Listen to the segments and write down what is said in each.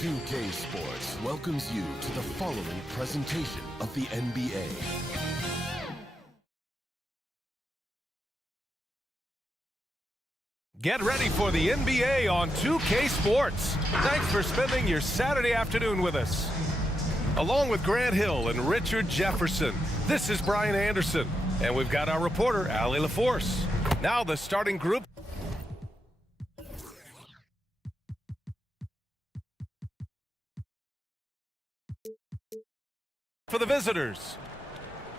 2K Sports welcomes you to the following presentation of the NBA. Get ready for the NBA on 2K Sports. Thanks for spending your Saturday afternoon with us. Along with Grant Hill and Richard Jefferson, this is Brian Anderson, and we've got our reporter, Allie LaForce. Now the starting group. For the visitors.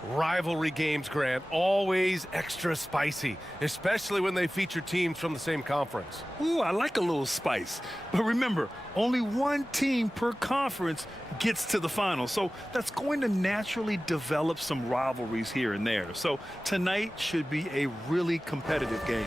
Rivalry games, Grant, always extra spicy, especially when they feature teams from the same conference. Ooh, I like a little spice. But remember, only one team per conference gets to the final. So that's going to naturally develop some rivalries here and there. So tonight should be a really competitive game.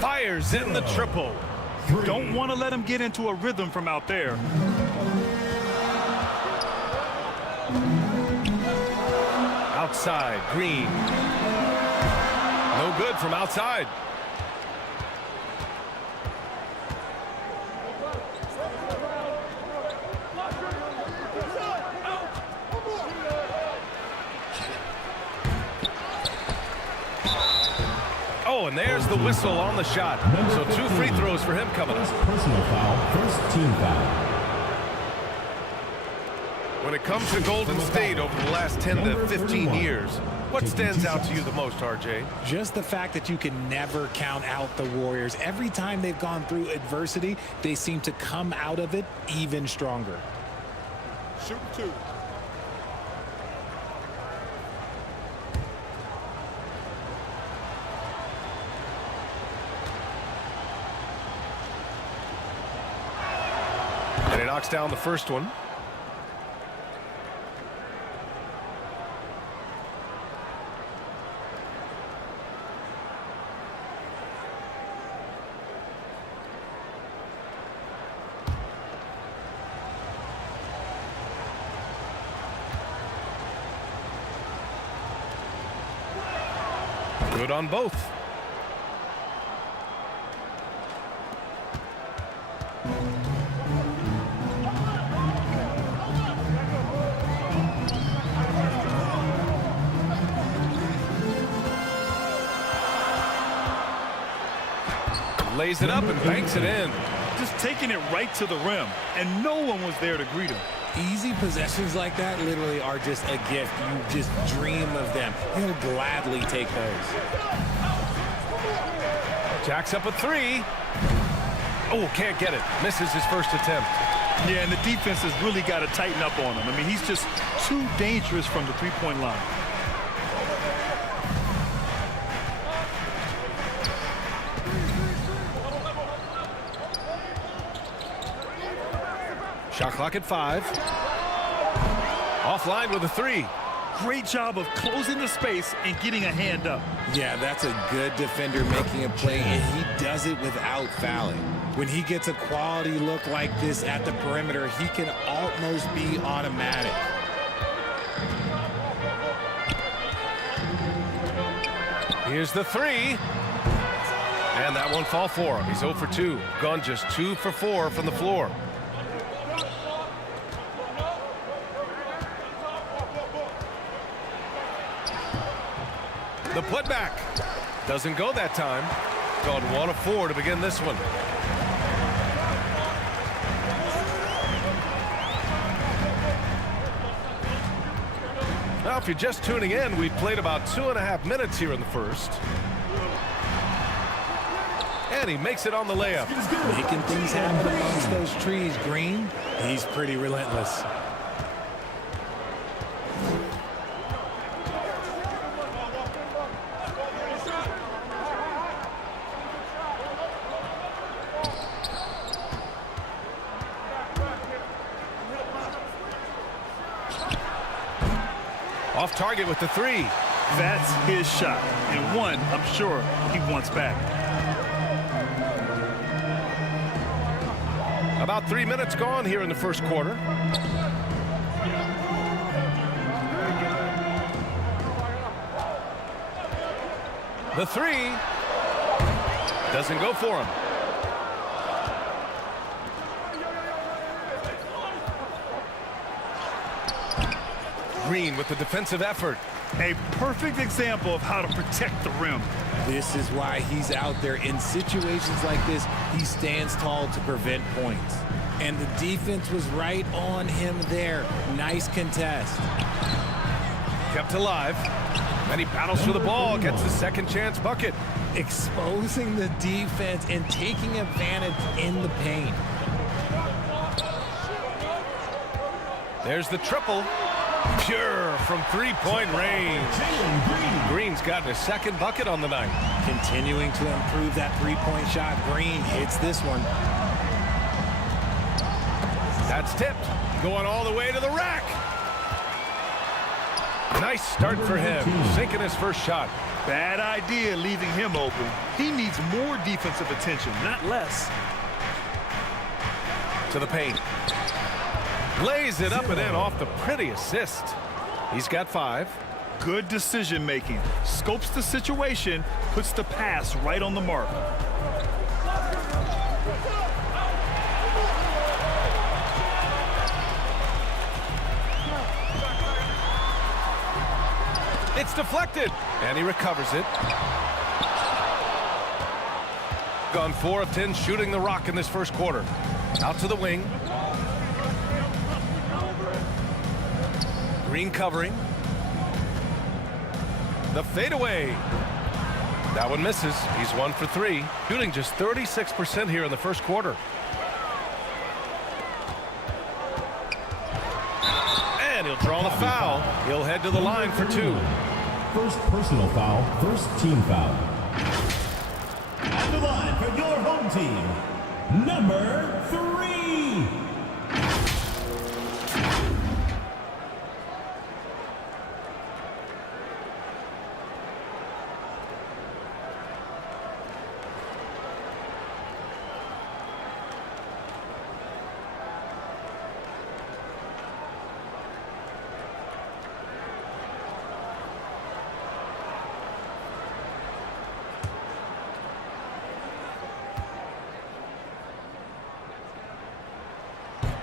Fires in the triple. You don't want to let him get into a rhythm from out there. Outside, Green. No good from outside. Oh, and there's the whistle on the shot. So 2 free throws for him coming up. Personal foul, first team foul. When it comes to Golden State over the last 10 to 15 years, what stands out to you the most, RJ? Just the fact that you can never count out the Warriors. Every time they've gone through adversity, they seem to come out of it even stronger. Shoot 2. And he knocks down the first one. Good on both. Lays it up and banks it in. Just taking it right to the rim, and no one was there to greet him. Easy possessions like that literally are just a gift. You just dream of them. He'll gladly take those. Jacks up a 3. Oh, can't get it. Misses his first attempt. Yeah, and the defense has really got to tighten up on him. I mean, he's just too dangerous from the three-point line. Shot clock at 5. Offline with a 3. Great job of closing the space and getting a hand up. Yeah, that's a good defender making a play, and he does it without fouling. When he gets a quality look like this at the perimeter, he can almost be automatic. Here's the 3. And that won't fall for him. He's 0 for 2. Gone just 2 for 4 from the floor. The putback doesn't go that time. Gone 1 of 4 to begin this one. Now, if you're just tuning in, we've played about 2.5 minutes here in the first. And he makes it on the layup. Making things happen amongst those trees, Green. He's pretty relentless. Off target with the three. That's his shot, and one I'm sure he wants back. About 3 minutes gone here in the first quarter. The three doesn't go for him. Green with the defensive effort. A perfect example of how to protect the rim. This is why he's out there. In situations like this, he stands tall to prevent points. And the defense was right on him there. Nice contest. Kept alive. And he battles for the ball, gets the second chance bucket. Exposing the defense and taking advantage in the paint. There's the triple. Pure from three-point range. Green's gotten his second bucket on the night. Continuing to improve that three-point shot. Green hits this one. That's tipped. Going all the way to the rack. Nice start for him. Sinking his first shot. Bad idea leaving him open. He needs more defensive attention, not less. To the paint. Lays it up and in off the pretty assist. He's got 5. Good decision making. Scopes the situation, puts the pass right on the mark. It's deflected, and he recovers it. Gone 4 of 10 shooting the rock in this first quarter. Out to the wing. Green covering. The fadeaway. That one misses. He's 1 for 3. Shooting just 36% here in the first quarter. And he'll draw the foul. He'll head to the line for 2. First personal foul, first team foul. At the line for your home team, number 3.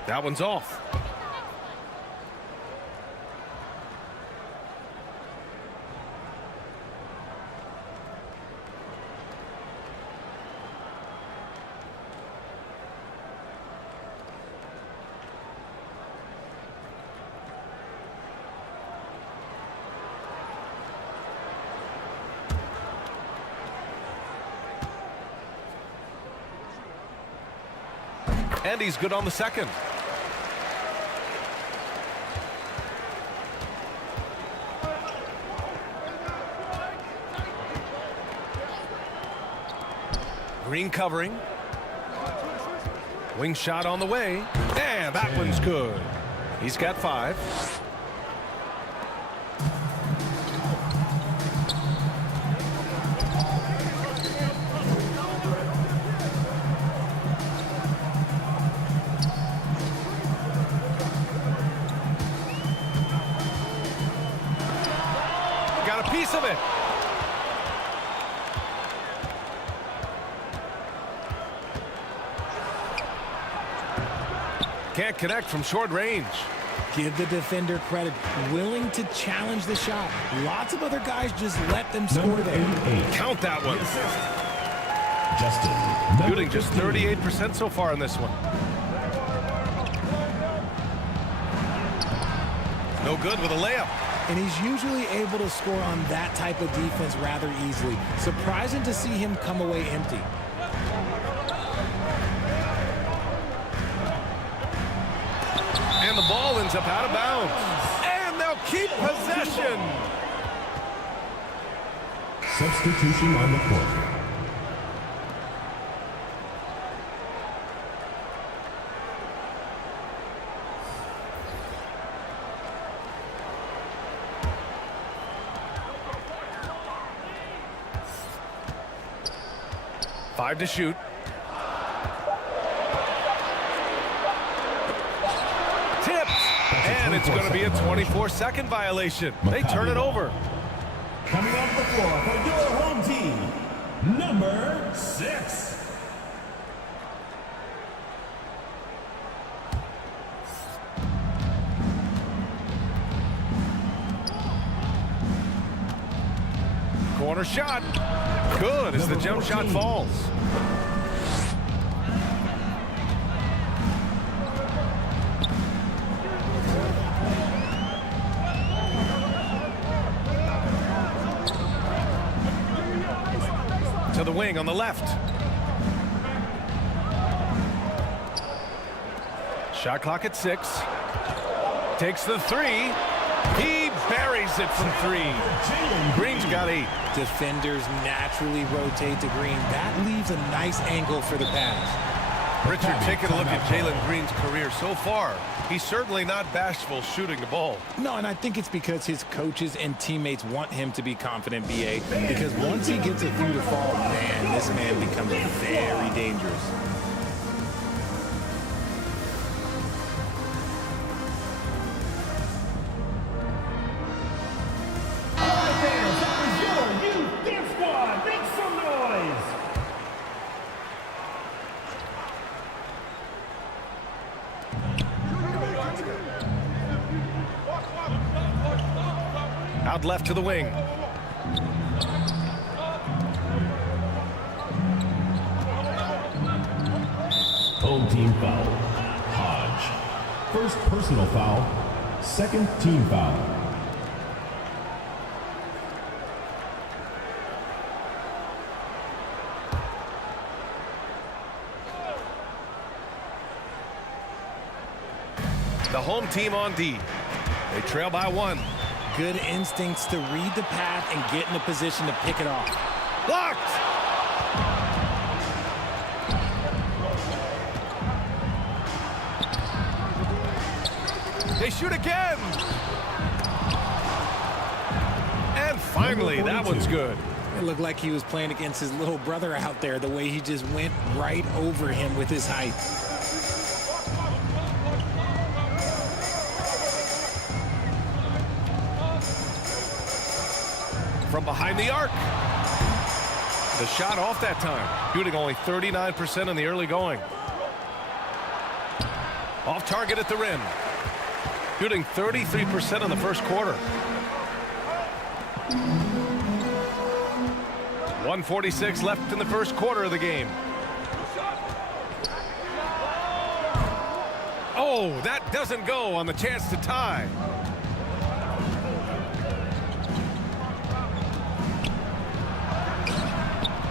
That one's off. And he's good on the second. Green covering. Wing shot on the way. And that one's good. He's got 5. Got a piece of it. Can't connect from short range. Give the defender credit. Willing to challenge the shot. Lots of other guys just let them score there. Count that one. Justin. Shooting just 38% so far in this one. No good with a layup. And he's usually able to score on that type of defense rather easily. Surprising to see him come away empty. And the ball ends up out of bounds. And they'll keep possession. Substitution on the court. 5 to shoot. Tipped. And it's going to be a 24-second violation. They turn it over. Coming off the floor for your home team, number 6. Corner shot. Good as the jump shot falls. To the wing on the left. Shot clock at 6. Takes the 3. He buries it from 3. Green's got 8. Defenders naturally rotate to Green. That leaves a nice angle for the pass. Richard, taking a look at Jalen Green's career so far, he's certainly not bashful shooting the ball. No, and I think it's because his coaches and teammates want him to be confident, BA, because once he gets a few to fall, man, this man becomes very dangerous. Out left to the wing. Home team foul. Hodge. First personal foul. Second team foul. The home team on D. They trail by 1. Good instincts to read the path and get in a position to pick it off. Blocked! They shoot again! And finally, that one's good. It looked like he was playing against his little brother out there, the way he just went right over him with his height. From behind the arc. The shot off that time. Shooting only 39% in the early going. Off target at the rim. Shooting 33% in the first quarter. 1:46 left in the first quarter of the game. Oh, that doesn't go on the chance to tie.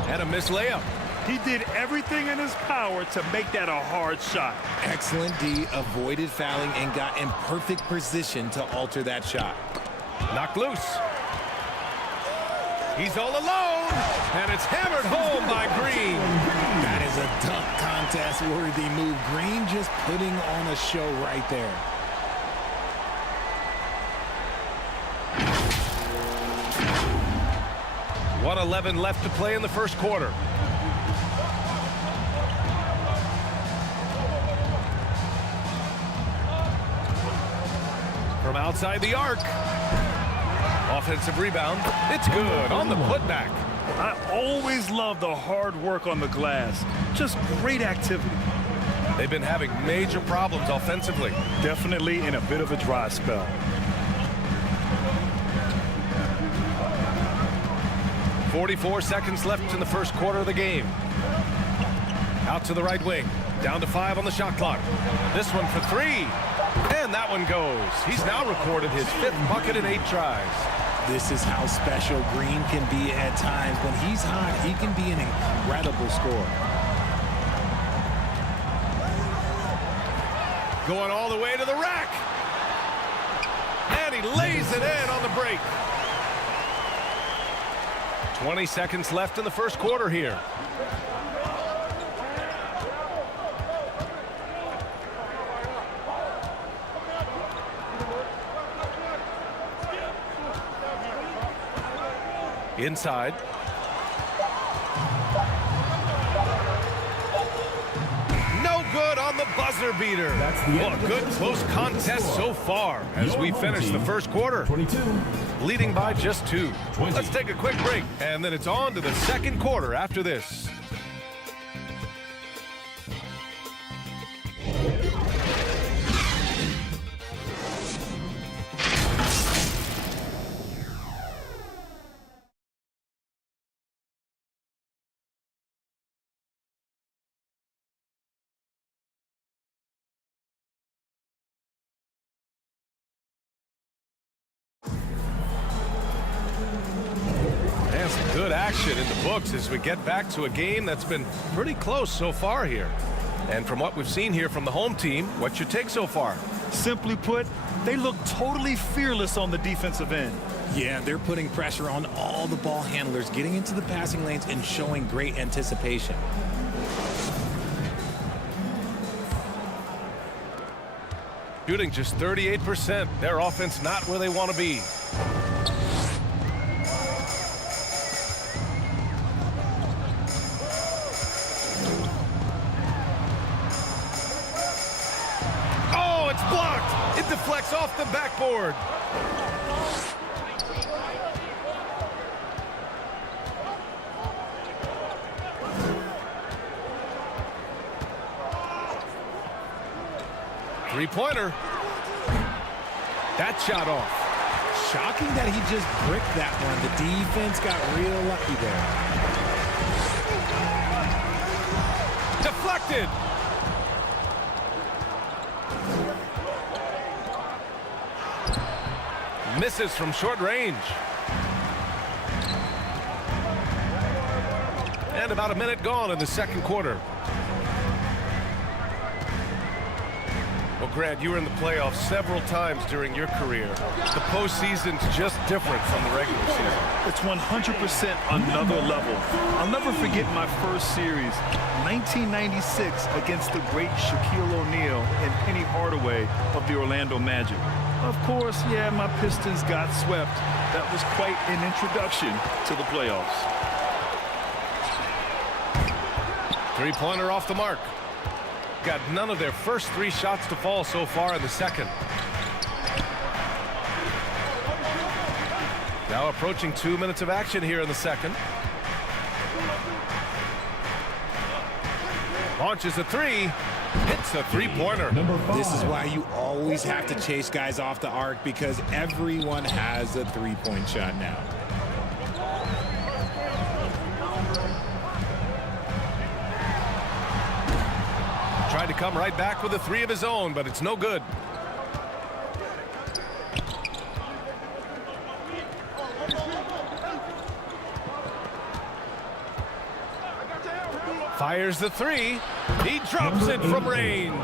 And a missed layup. He did everything in his power to make that a hard shot. Excellent D, avoided fouling and got in perfect position to alter that shot. Knocked loose. He's all alone, and it's hammered home by Green. That is a dunk contest worthy move. Green just putting on a show right there. .11 left to play in the first quarter. From outside the arc. Offensive rebound. It's good on the putback. I always love the hard work on the glass. Just great activity. They've been having major problems offensively. Definitely in a bit of a dry spell. 44 seconds left in the first quarter of the game. Out to the right wing. Down to 5 on the shot clock. This one for 3. And that one goes. He's now recorded his 5th bucket in 8 tries. This is how special Green can be at times. When he's hot, he can be an incredible scorer. Going all the way to the rack. And he lays it in on the break. 20 seconds left in the first quarter here. Inside. buzzer beater. That's the end Well, of a the good first close quarter. contest so far as Your we home finish the team, first quarter, 22. leading by just 2. 20. Let's take a quick break, and then it's on to the second quarter after this. And some good action in the books as we get back to a game that's been pretty close so far here. And from what we've seen here from the home team, what's your take so far? Simply put, they look totally fearless on the defensive end. Yeah, they're putting pressure on all the ball handlers, getting into the passing lanes and showing great anticipation. Shooting just 38%. Their offense not where they want to be. Oh, it's blocked. It deflects off the backboard. Three-pointer. That shot off. Shocking that he just bricked that one. The defense got real lucky there. Deflected. Misses from short range. And about a minute gone in the second quarter. Well, Grant, you were in the playoffs several times during your career. The postseason's just different from the regular season. It's 100% another level. I'll never forget my first series, 1996, against the great Shaquille O'Neal and Penny Hardaway of the Orlando Magic. Of course, yeah, my Pistons got swept. That was quite an introduction to the playoffs. Three-pointer off the mark. Got none of their first 3 shots to fall so far in the second. Now approaching 2 minutes of action here in the second. Launches a 3. Hits a three-pointer. This is why you always have to chase guys off the arc, because everyone has a three-point shot now. Tried to come right back with a 3 of his own, but it's no good. Fires the 3. He drops it from range.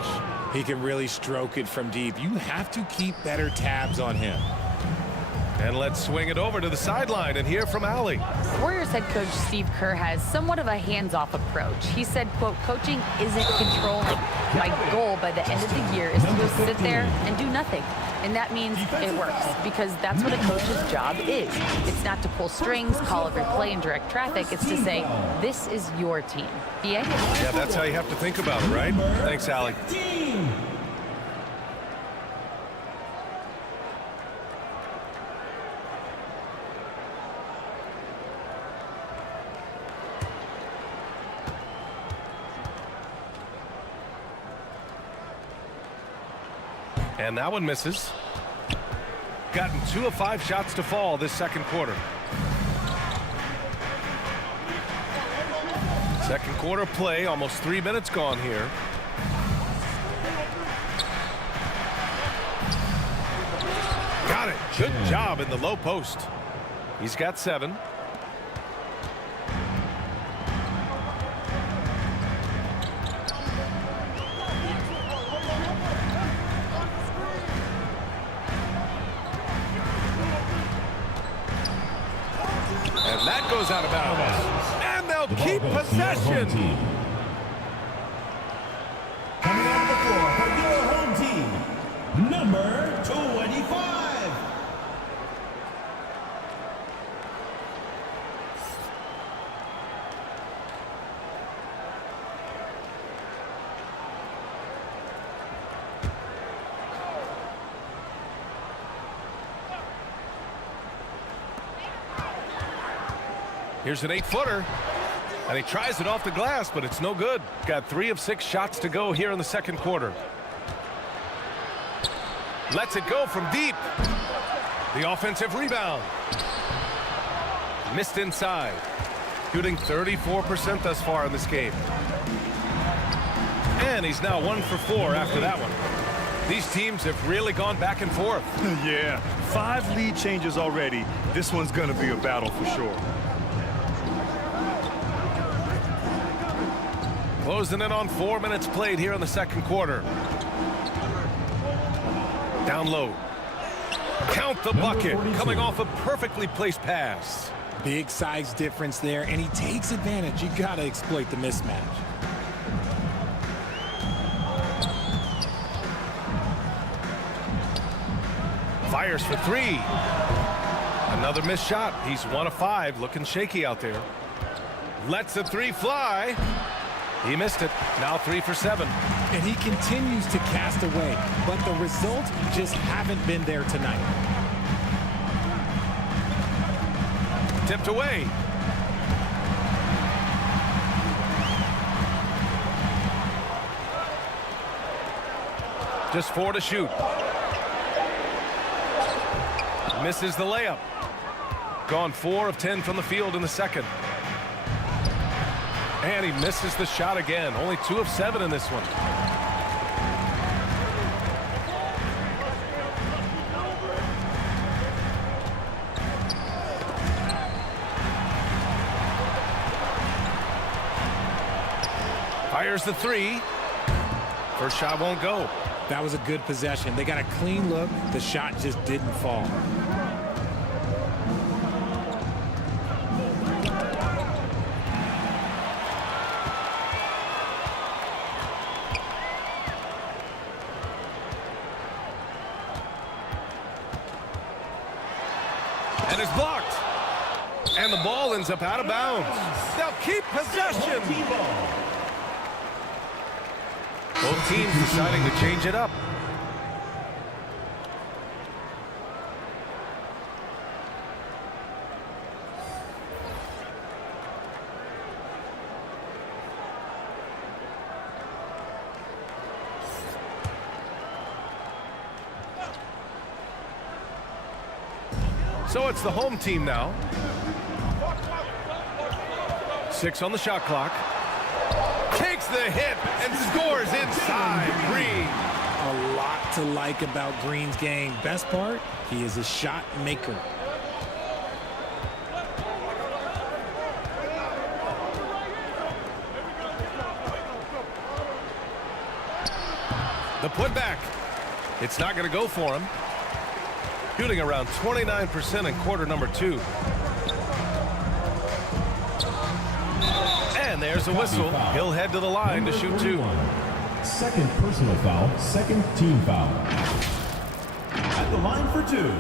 He can really stroke it from deep. You have to keep better tabs on him. And let's swing it over to the sideline and hear from Allie. Warriors head coach Steve Kerr has somewhat of a hands-off approach. He said, quote, coaching isn't controlling. My goal by the end of the year is to go sit there and do nothing. And that means it works, because that's what a coach's job is. It's not to pull strings, call every play, and direct traffic. It's to say, this is your team. BA? Yeah, that's how you have to think about it, right? Thanks, Allie. And that one misses. Gotten 2 of 5 shots to fall this second quarter. Second quarter play, almost 3 minutes gone here. Got it. Good job in the low post. He's got 7. And that goes out of bounds. And they'll keep possession. Coming on the floor for your home team, number 25. Here's an 8-footer. And he tries it off the glass, but it's no good. Got 3 of 6 shots to go here in the second quarter. Lets it go from deep. The offensive rebound. Missed inside. Shooting 34% thus far in this game. And he's now 1 for 4 after that one. These teams have really gone back and forth. Yeah, 5 lead changes already. This one's going to be a battle for sure. Closing in on 4 minutes played here in the second quarter. Down low. Count the bucket. Coming off a perfectly placed pass. Big size difference there, and he takes advantage. You got to exploit the mismatch. Fires for 3. Another missed shot. He's 1 of 5. Looking shaky out there. Lets a 3 fly. He missed it. Now 3 for 7. And he continues to cast away, but the results just haven't been there tonight. Tipped away. Just 4 to shoot. Misses the layup. Gone 4 of 10 from the field in the second. And he misses the shot again. Only 2 of 7 in this one. Fires the 3. First shot won't go. That was a good possession. They got a clean look. The shot just didn't fall. And it's blocked. And the ball ends up out of bounds. They'll keep possession. Both teams deciding to change it up. So it's the home team now. 6 on the shot clock. Takes the hit and scores inside. Green. A lot to like about Green's game. Best part, he is a shot maker. The putback. It's not going to go for him. Shooting around 29% in quarter number 2. And there's a whistle. He'll head to the line to shoot 2. Second personal foul, second team foul. At the line for 2,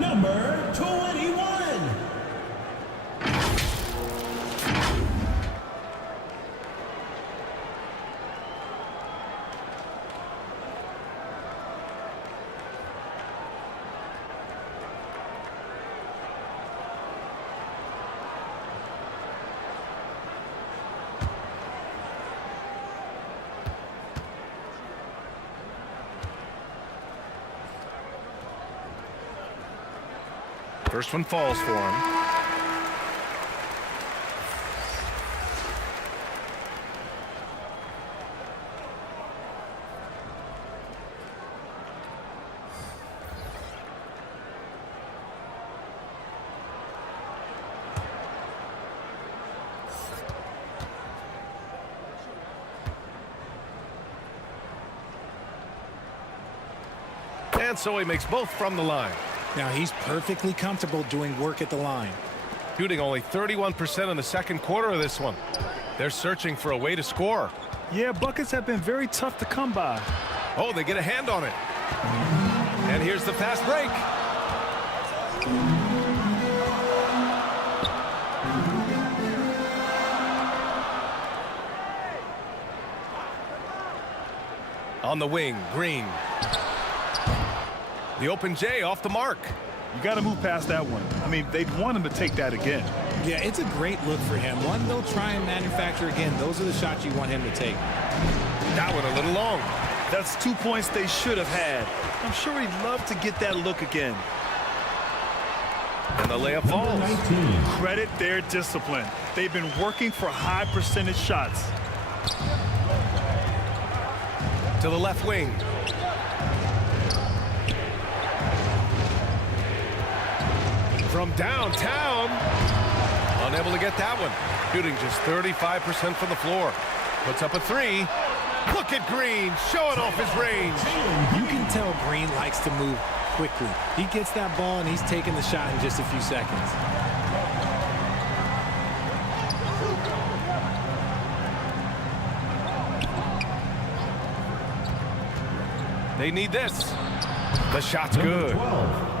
number 21. First one falls for him. And so he makes both from the line. Now he's perfectly comfortable doing work at the line. Shooting only 31% in the second quarter of this one. They're searching for a way to score. Yeah, buckets have been very tough to come by. Oh, they get a hand on it. And here's the fast break. On the wing, Green. The open J off the mark. You got to move past that one. I mean, they'd want him to take that again. Yeah, it's a great look for him. One they'll try and manufacture again. Those are the shots you want him to take. That one a little long. That's 2 points they should have had. I'm sure he'd love to get that look again. And the layup falls. 19. Credit their discipline. They've been working for high percentage shots. To the left wing. From downtown. Unable to get that one. Shooting just 35% from the floor. Puts up a three. Look at Green showing off his range. You can tell Green likes to move quickly. He gets that ball and he's taking the shot in just a few seconds. They need this. The shot's good. 12.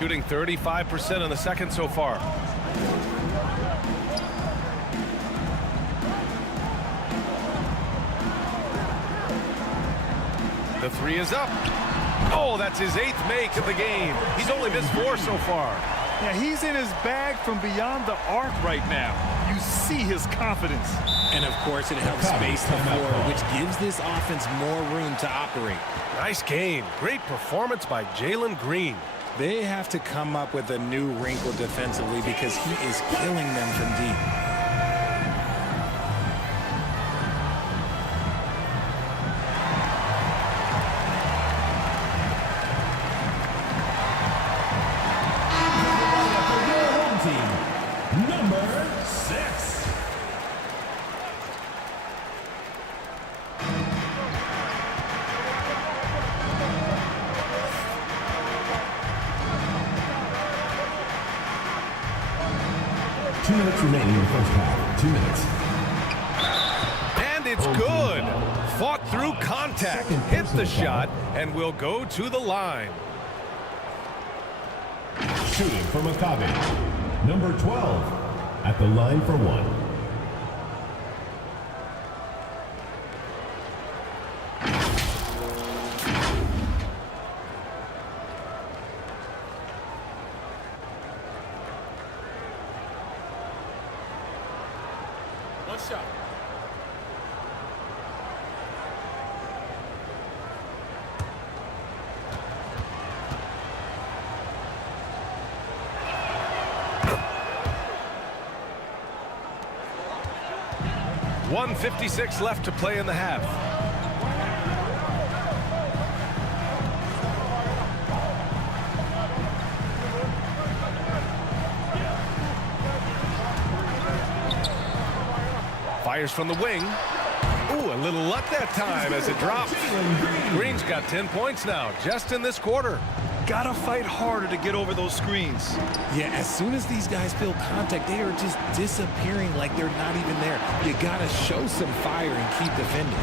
Shooting 35% in the second so far. The three is up. Oh, that's his 8th make of the game. He's only missed 4 so far. Yeah, he's in his bag from beyond the arc right now. You see his confidence. And of course, it helps space the floor, which gives this offense more room to operate. Nice game. Great performance by Jalen Green. They have to come up with a new wrinkle defensively because he is killing them from deep. Number 6. Two minutes remaining in the first half. 2 minutes. And it's good. Fought through contact. Hit the shot and will go to the line. Shooting for Maccabi. Number 12 at the line for 1. One shot. .156 left to play in the half. Fires from the wing. Ooh, a little luck that time as it drops. Green's got 10 points now, just in this quarter. Gotta fight harder to get over those screens. Yeah, as soon as these guys feel contact, they are just disappearing like they're not even there. You gotta show some fire and keep defending.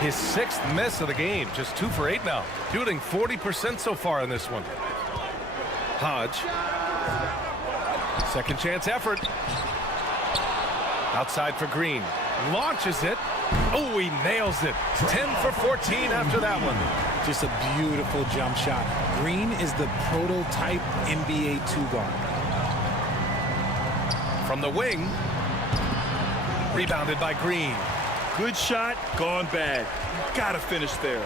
His 6th miss of the game, just 2 for 8 now. Shooting 40% so far in this one. Hodge. Second chance effort. Outside for Green. Launches it. Oh, he nails it. 10 for 14 after that one. Just a beautiful jump shot. Green is the prototype NBA 2-guard. From the wing. Rebounded by Green. Good shot, gone bad. Gotta finish there.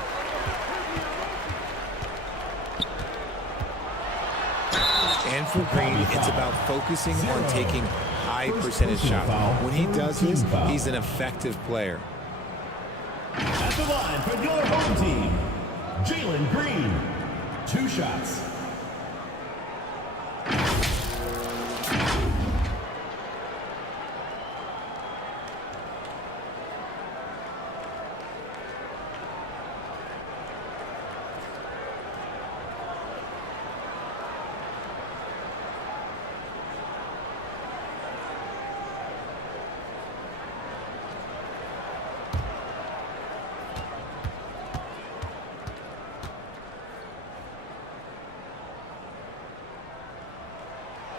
And for Green, it's about focusing on taking high percentage shots. When he does this, he's an effective player. At the line for your home team, Jalen Green. 2 shots.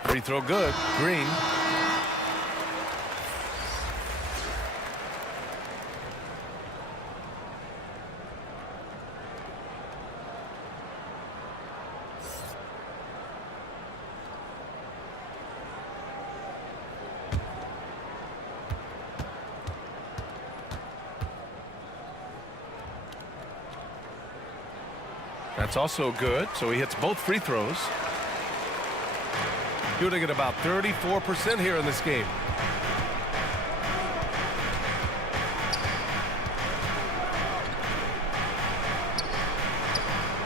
Free throw good. Green. That's also good, so he hits both free throws. Shooting at about 34% here in this game.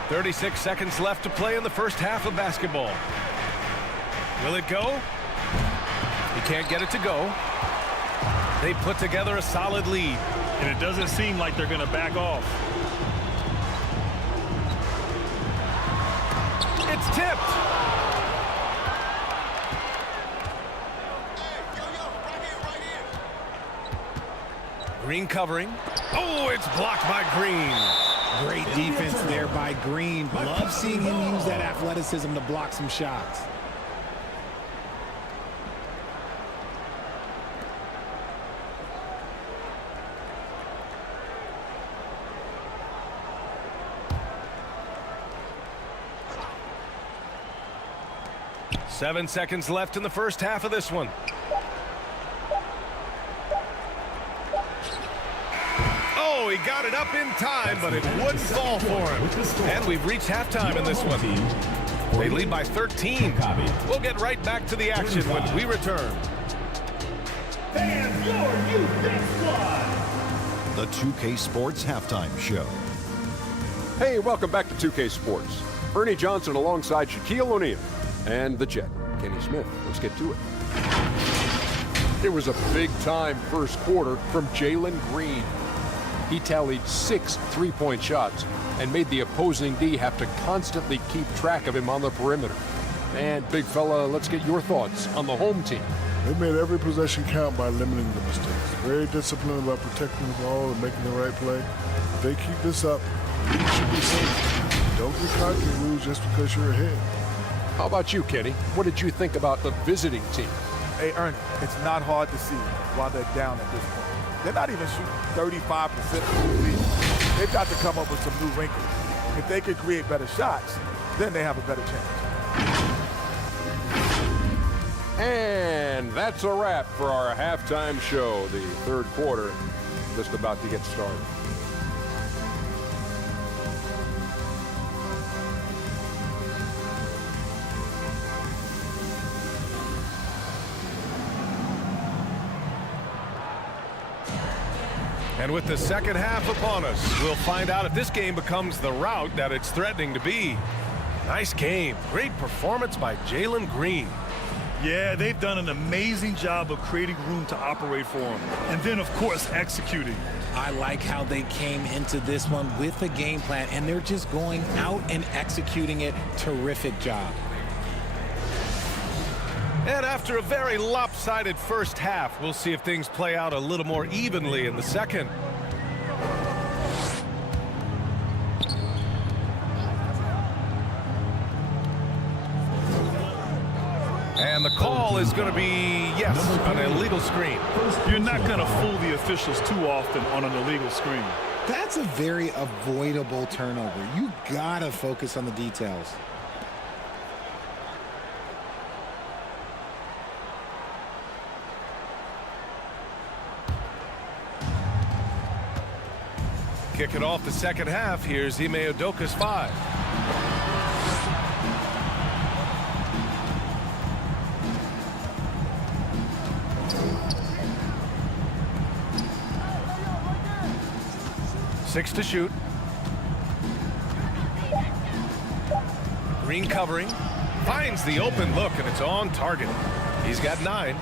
"36 seconds left to play in the first half of basketball. Will it go? He can't get it to go. They put together a solid lead. And it doesn't seem like they're going to back off. It's tipped. Green covering. Oh, it's blocked by Green. Great defense there by Green. Love seeing him use that athleticism to block some shots. Seven seconds left in the first half of this one. Oh, he got it up in time, but it wouldn't fall for him. And we've reached halftime in this one. They lead by 13. We'll get right back to the action when we return. And your youth next one. The 2K Sports Halftime Show. Hey, welcome back to 2K Sports. Ernie Johnson alongside Shaquille O'Neal and the Jet, Kenny Smith. Let's get to it. It was a big-time first quarter from Jalen Green. He tallied 6 3-point shots and made the opposing D have to constantly keep track of him on the perimeter. And, big fella, let's get your thoughts on the home team. They made every possession count by limiting the mistakes. Very disciplined about protecting the ball and making the right play. If they keep this up, you should be safe. Don't get cocky and lose just because you're ahead. How about you, Kenny? What did you think about the visiting team? Hey, Ernie, it's not hard to see while they're down at this point. They're not even shooting 35% from the lead. They've got to come up with some new wrinkles. If they could create better shots, then they have a better chance. And that's a wrap for our halftime show. The third quarter just about to get started. And with the second half upon us, we'll find out if this game becomes the rout that it's threatening to be. Nice game. Great performance by Jalen Green. Yeah, they've done an amazing job of creating room to operate for him. And then, of course, executing. I like how they came into this one with a game plan, and they're just going out and executing it. Terrific job. And after a very lopsided first half, we'll see if things play out a little more evenly in the second. And the call is going to be, yes, an illegal screen. You're not going to fool the officials too often on an illegal screen. That's a very avoidable turnover. You gotta focus on the details. Kicking off the second half, here's Ime Udoka's 5. Six to shoot. Green covering. Finds the open look, and it's on target. He's got 9.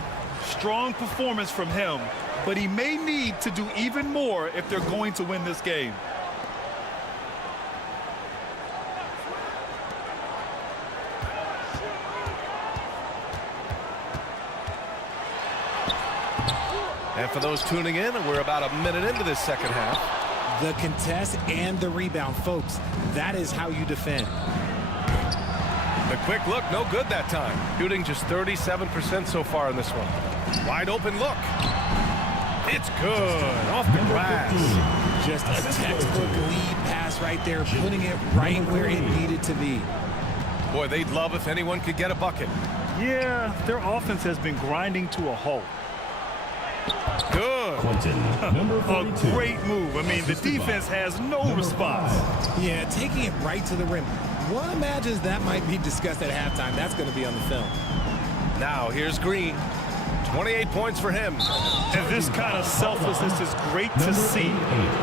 Strong performance from him, but he may need to do even more if they're going to win this game. And for those tuning in, we're about a minute into this second half. The contest and the rebound, folks. That is how you defend. The quick look, no good that time. Shooting just 37% so far in this one. Wide open look. It's good. Off the glass. Just a textbook lead pass right there, putting it right where it needed to be. Boy, they'd love if anyone could get a bucket. Yeah, their offense has been grinding to a halt. Good. Quentin, number A 42. great move. I mean, the defense has no response. Yeah, taking it right to the rim. One imagines that might be discussed at halftime. That's going to be on the film. Now here's Green. 28 points for him. And this kind of selflessness is great to see.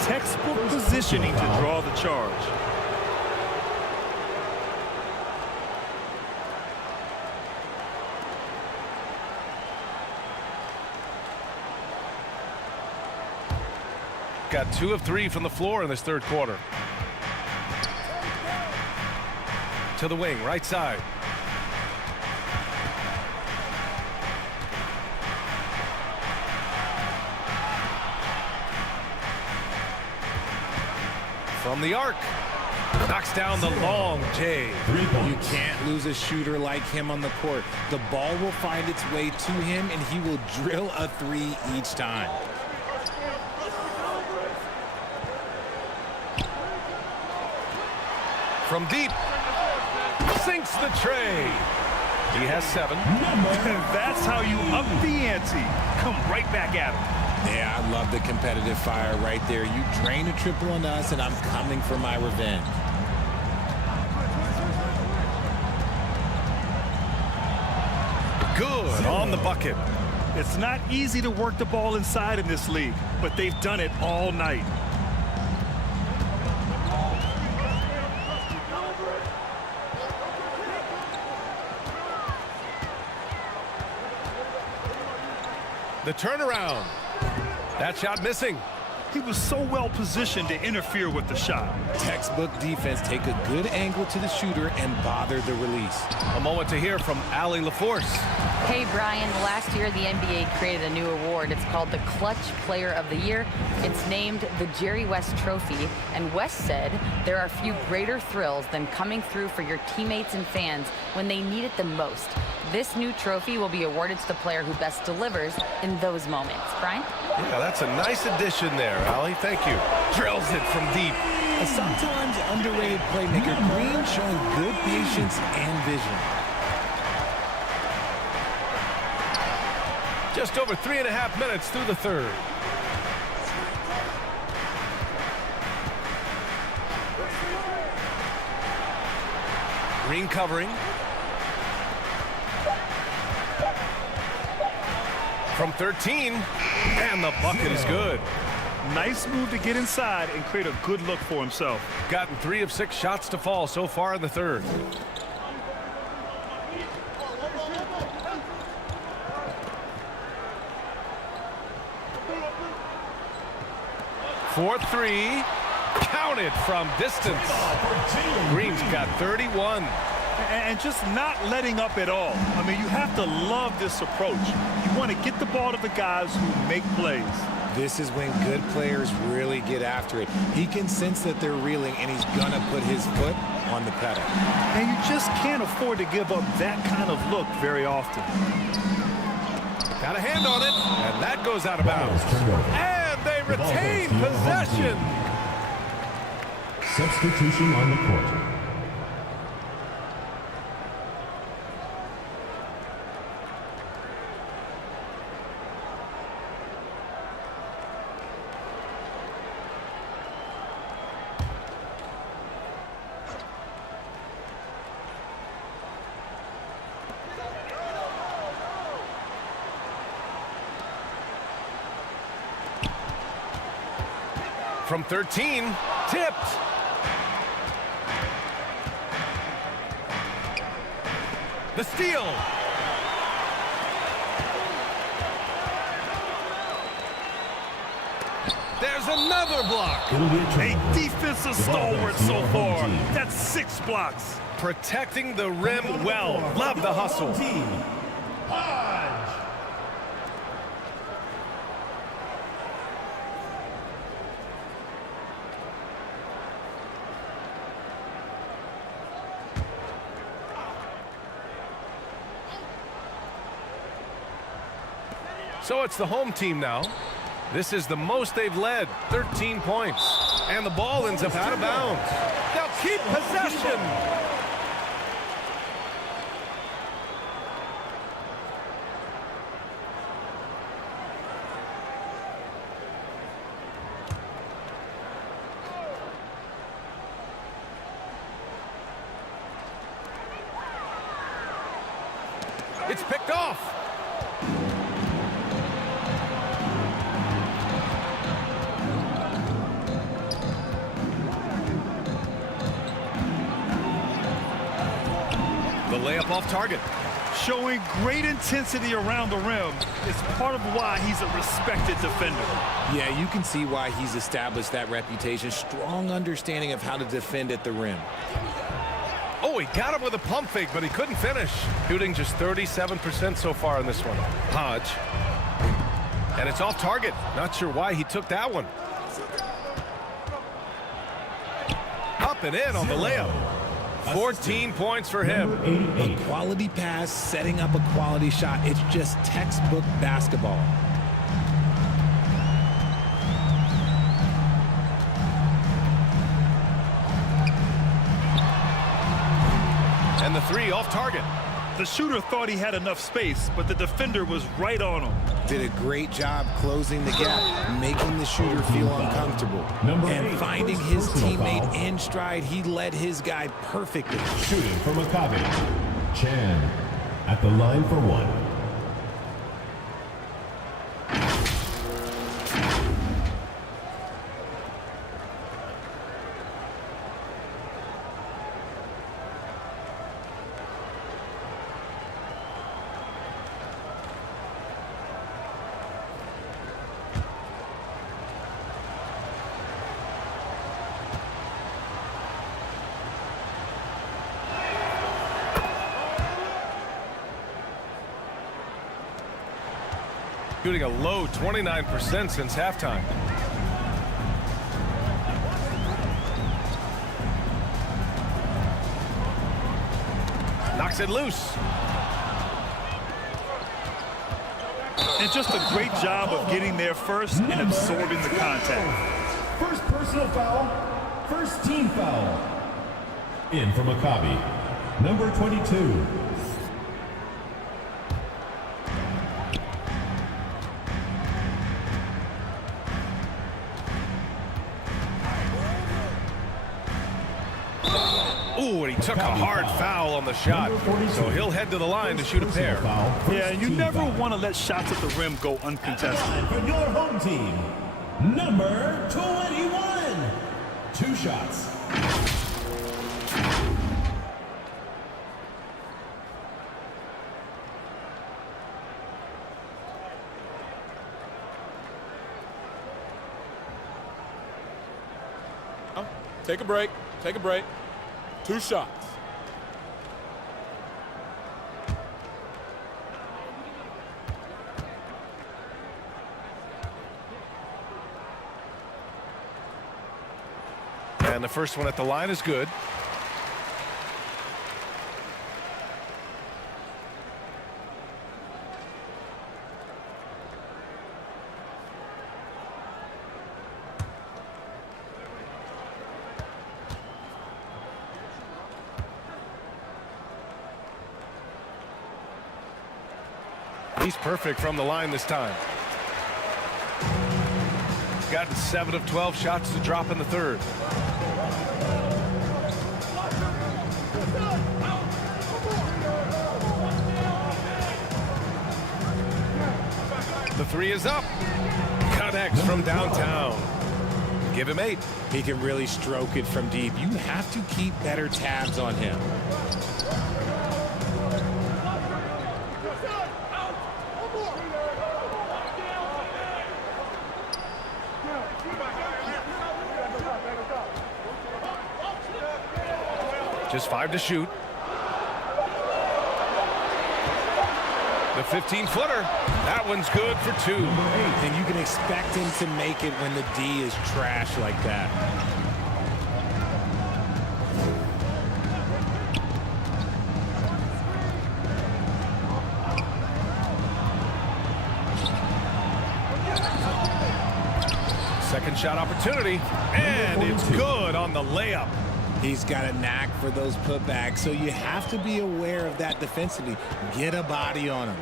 Textbook positioning to draw the charge. Got 2 of 3 from the floor in this third quarter. To the wing, right side. From the arc. Knocks down the long J. 3 You points. can't lose a shooter like him on the court. The ball will find its way to him, and he will drill a 3 each time. From deep. Sinks the tray. He has 7. That's how you up the ante. Come right back at him. Yeah, I love the competitive fire right there. You drain a triple on us, and I'm coming for my revenge. Good on the bucket. It's not easy to work the ball inside in this league, but they've done it all night. The turnaround. That shot missing. He was so well positioned to interfere with the shot. Textbook defense, take a good angle to the shooter and bother the release. A moment to hear from Allie LaForce. Hey, Brian, last year the NBA created a new award. It's called the Clutch Player of the Year. It's named the Jerry West Trophy, and West said there are few greater thrills than coming through for your teammates and fans when they need it the most. This new trophy will be awarded to the player who best delivers in those moments. Brian? Yeah, that's a nice addition there, Allie. Thank you. Drills it from deep. A sometimes underrated playmaker, Green showing good patience and vision. Just over 3.5 minutes through the third. Green covering. From 13, and the bucket is good. Nice move to get inside and create a good look for himself. Gotten 3 of 6 shots to fall so far in the third. For 3, counted from distance. Green's got 31. And just not letting up at all. I mean, you have to love this approach. You want to get the ball to the guys who make plays. This is when good players really get after it. He can sense that they're reeling, and he's going to put his foot on the pedal. And you just can't afford to give up that kind of look very often. Got a hand on it, and that goes out of bounds. And they retain possession. Substitution on the court. From 13, tipped. The steal. There's another block. A defensive stalwart so far. That's 6 blocks. Protecting the rim well. Love the hustle. So it's the home team now. This is the most they've led, 13 points. And the ball ends up out of bounds. They'll keep possession. It's picked off. The layup off target. Showing great intensity around the rim is part of why he's a respected defender. Yeah, you can see why he's established that reputation. Strong understanding of how to defend at the rim. Oh, he got him with a pump fake, but he couldn't finish. Shooting just 37% so far in this one. Hodge. And it's off target. Not sure why he took that one. Up and in on the layup. 14 points for him. A quality pass, setting up a quality shot. It's just textbook basketball. And the three off target. The shooter thought he had enough space, but the defender was right on him. Did a great job closing the gap, making the shooter feel uncomfortable. And finding his teammate in stride, he led his guy perfectly. Shooting for Maccabi, Chan at the line for one. Shooting a low 29% since halftime. Knocks it loose. And just a great job of getting there first and absorbing the contact. First personal foul, first team foul. In for Maccabi, number 22. Ooh, and he took a hard foul on the shot. So he'll head to the line to shoot a pair. Yeah, you never want to let shots at the rim go uncontested. For your home team, number 21. 2 shots. Take a break. Take a break. 2 shots. And the first one at the line is good. He's perfect from the line this time. He's gotten 7 of 12 shots to drop in the third. The three is up. Connects from downtown. Give him 8. He can really stroke it from deep. You have to keep better tabs on him. Just 5 to shoot. The 15-footer. That one's good for 2. And you can expect him to make it when the D is trash like that. Second shot opportunity. And it's good on the layup. He's got a knack for those putbacks, so you have to be aware of that defensively. Get a body on him.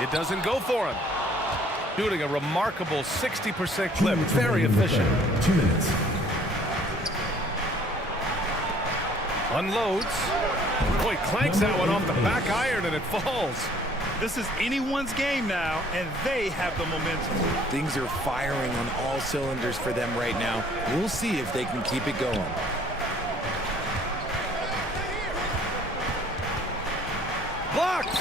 It doesn't go for him. Shooting a remarkable 60% clip. Very efficient. 2 minutes. Unloads. Boy, clanks that one off the back iron and it falls. This is anyone's game now, and they have the momentum. Things are firing on all cylinders for them right now. We'll see if they can keep it going. Blocked.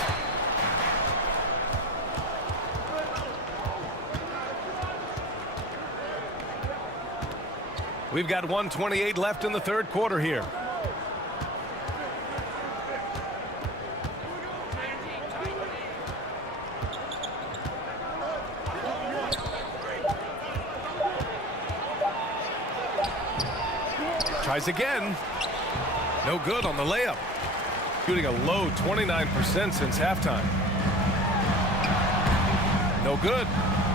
We've got 1:28 left in the third quarter here. Tries again. No good on the layup. Shooting a low 29% since halftime. No good.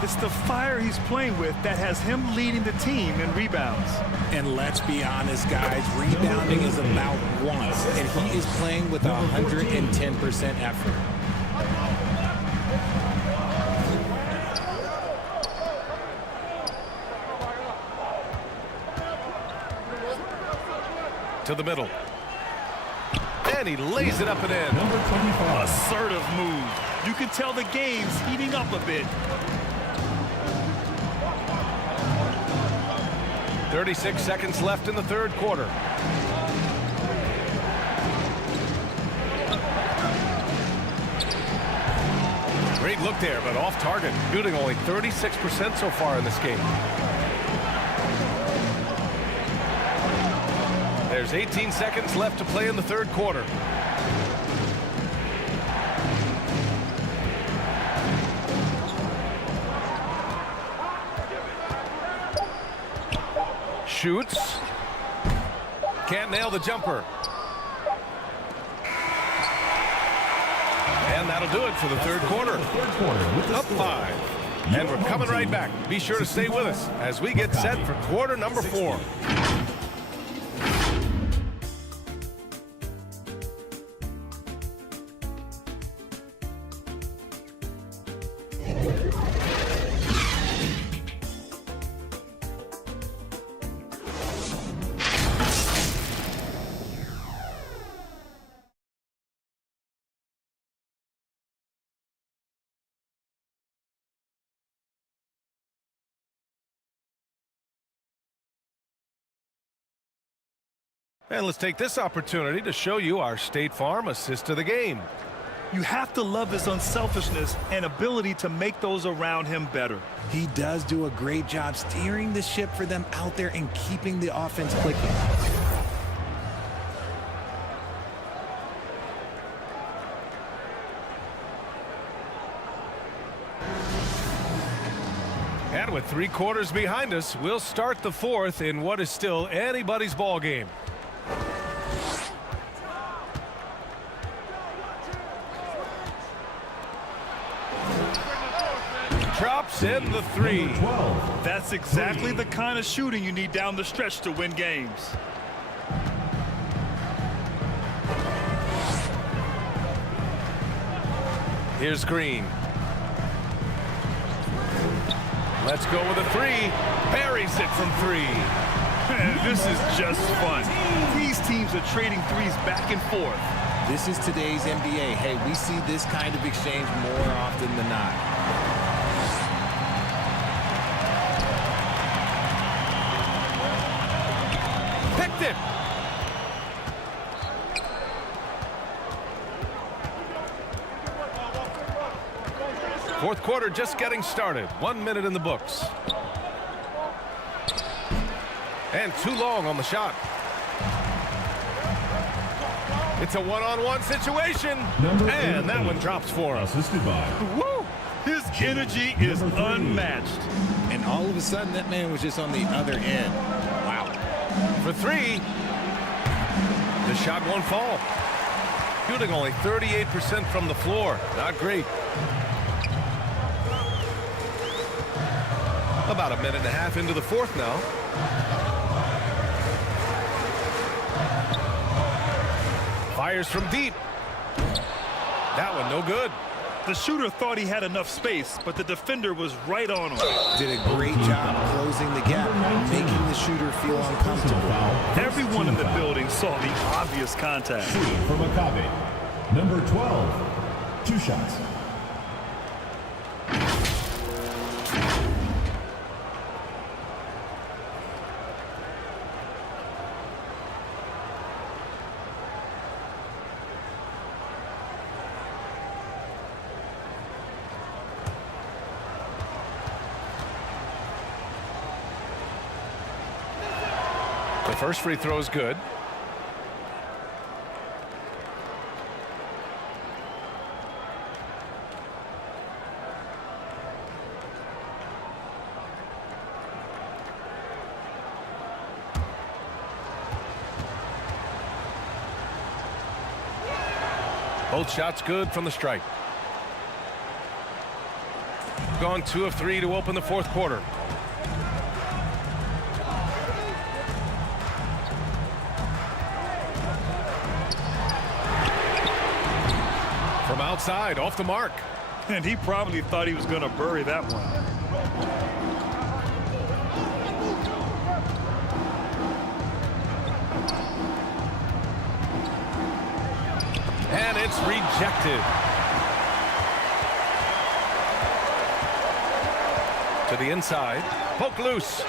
It's the fire he's playing with that has him leading the team in rebounds. And let's be honest, guys, rebounding is about once, and he is playing with 110% effort. To the middle. And he lays it up and in. Number 25. Assertive move. You can tell the game's heating up a bit. 36 seconds left in the third quarter. Great look there, but off target. Shooting only 36% so far in this game. There's 18 seconds left to play in the third quarter. Shoots. Can't nail the jumper. And that'll do it for the third quarter. Up 5. And we're coming right back. Be sure to stay with us as we get set for quarter number 4. And let's take this opportunity to show you our State Farm assist of the game. You have to love his unselfishness and ability to make those around him better. He does do a great job steering the ship for them out there and keeping the offense clicking. And with 3 quarters behind us, we'll start the fourth in what is still anybody's ball game. Drops in the 3. That's exactly the kind of shooting you need down the stretch to win games. Here's Green. Let's go with a 3. Buries it from 3. This is just fun. These teams are trading threes back and forth. This is today's NBA. Hey, we see this kind of exchange more often than not. Picked it. Fourth quarter just getting started. 1 minute in the books. And too long on the shot. It's a one-on-one situation. And that one drops for him. Assisted by. Woo! His energy is unmatched. And all of a sudden, that man was just on the other end. Wow. For 3. The shot won't fall. Shooting only 38% from the floor. Not great. About a minute and a half into the fourth now. Fires from deep. That one no good. The shooter thought he had enough space, but the defender was right on him. Did a great job closing the gap, making the shooter feel uncomfortable. Everyone in the building saw the obvious contact. Shooting for Maccabi. Number 12, 2 shots. The first free throw is good. Both shots good from the stripe. Gone 2 of 3 to open the fourth quarter. From outside, off the mark. And he probably thought he was going to bury that one. And it's rejected. To the inside. Poke loose.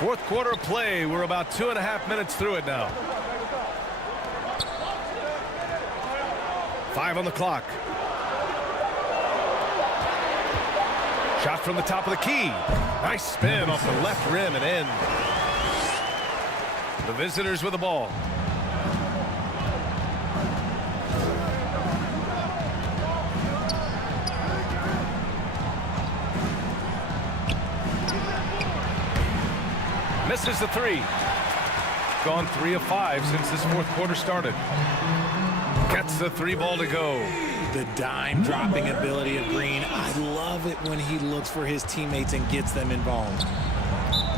Fourth quarter play. We're about 2.5 minutes through it now. 5 on the clock. Shot from the top of the key. Nice spin off the left rim and in. The visitors with the ball. Misses the 3. Gone 3 of 5 since this fourth quarter started. Gets the 3 ball to go. The dime dropping ability of Green. I love it when he looks for his teammates and gets them involved.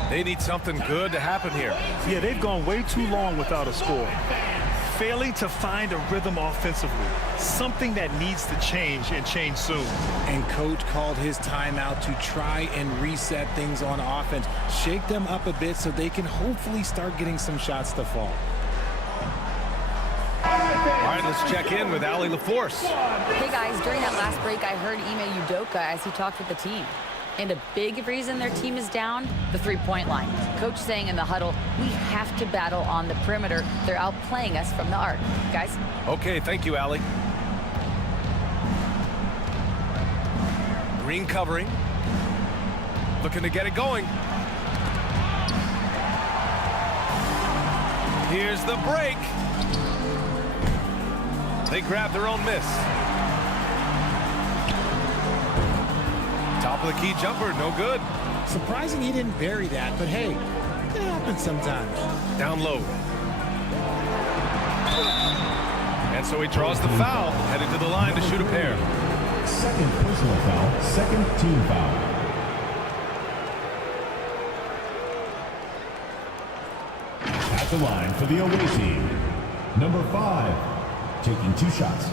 They need something good to happen here. Yeah, they've gone way too long without a score. Failing to find a rhythm offensively. Something that needs to change and change soon. And coach called his timeout to try and reset things on offense. Shake them up a bit so they can hopefully start getting some shots to fall. All right, let's check in with Allie LaForce. Hey guys, during that last break, I heard Ime Udoka as he talked with the team. And a big reason their team is down, the three-point line. Coach saying in the huddle, we have to battle on the perimeter. They're outplaying us from the arc. Guys? Okay, thank you, Allie. Green covering. Looking to get it going. Here's the break. They grab their own miss. Top of the key jumper, no good. Surprising he didn't bury that, but hey, it happens sometimes. Down low. And so he draws the foul, headed to the line to shoot a pair. Second personal foul, second team foul. At the line for the away team, number 5, taking 2 shots.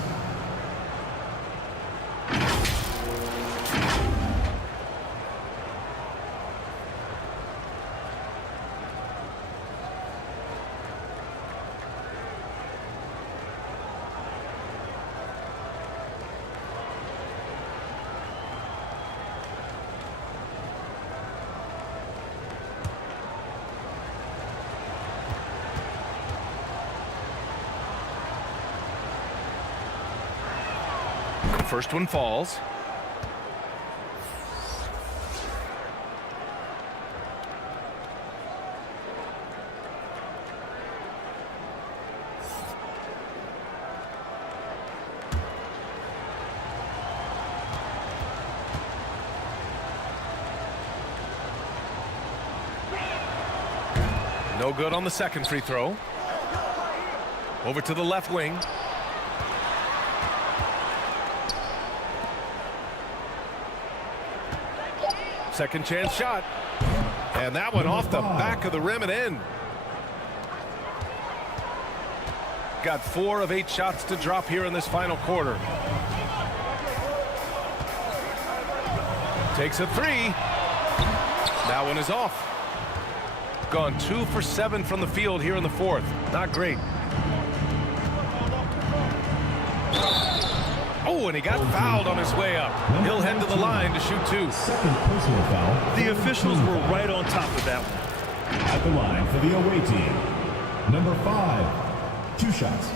First one falls. No good on the second free throw. Over to the left wing. Second chance shot. And that one off the back of the rim and in. got 4 of 8 shots to drop here in this final quarter. Takes a 3. That one is off. Gone 2 for 7 from the field here in the 4th. Not great. Oh, and he got fouled on his way up. He'll head to the line to shoot 2. Second personal foul. The officials were right on top of that one. At the line for the away team, number 5, 2 shots.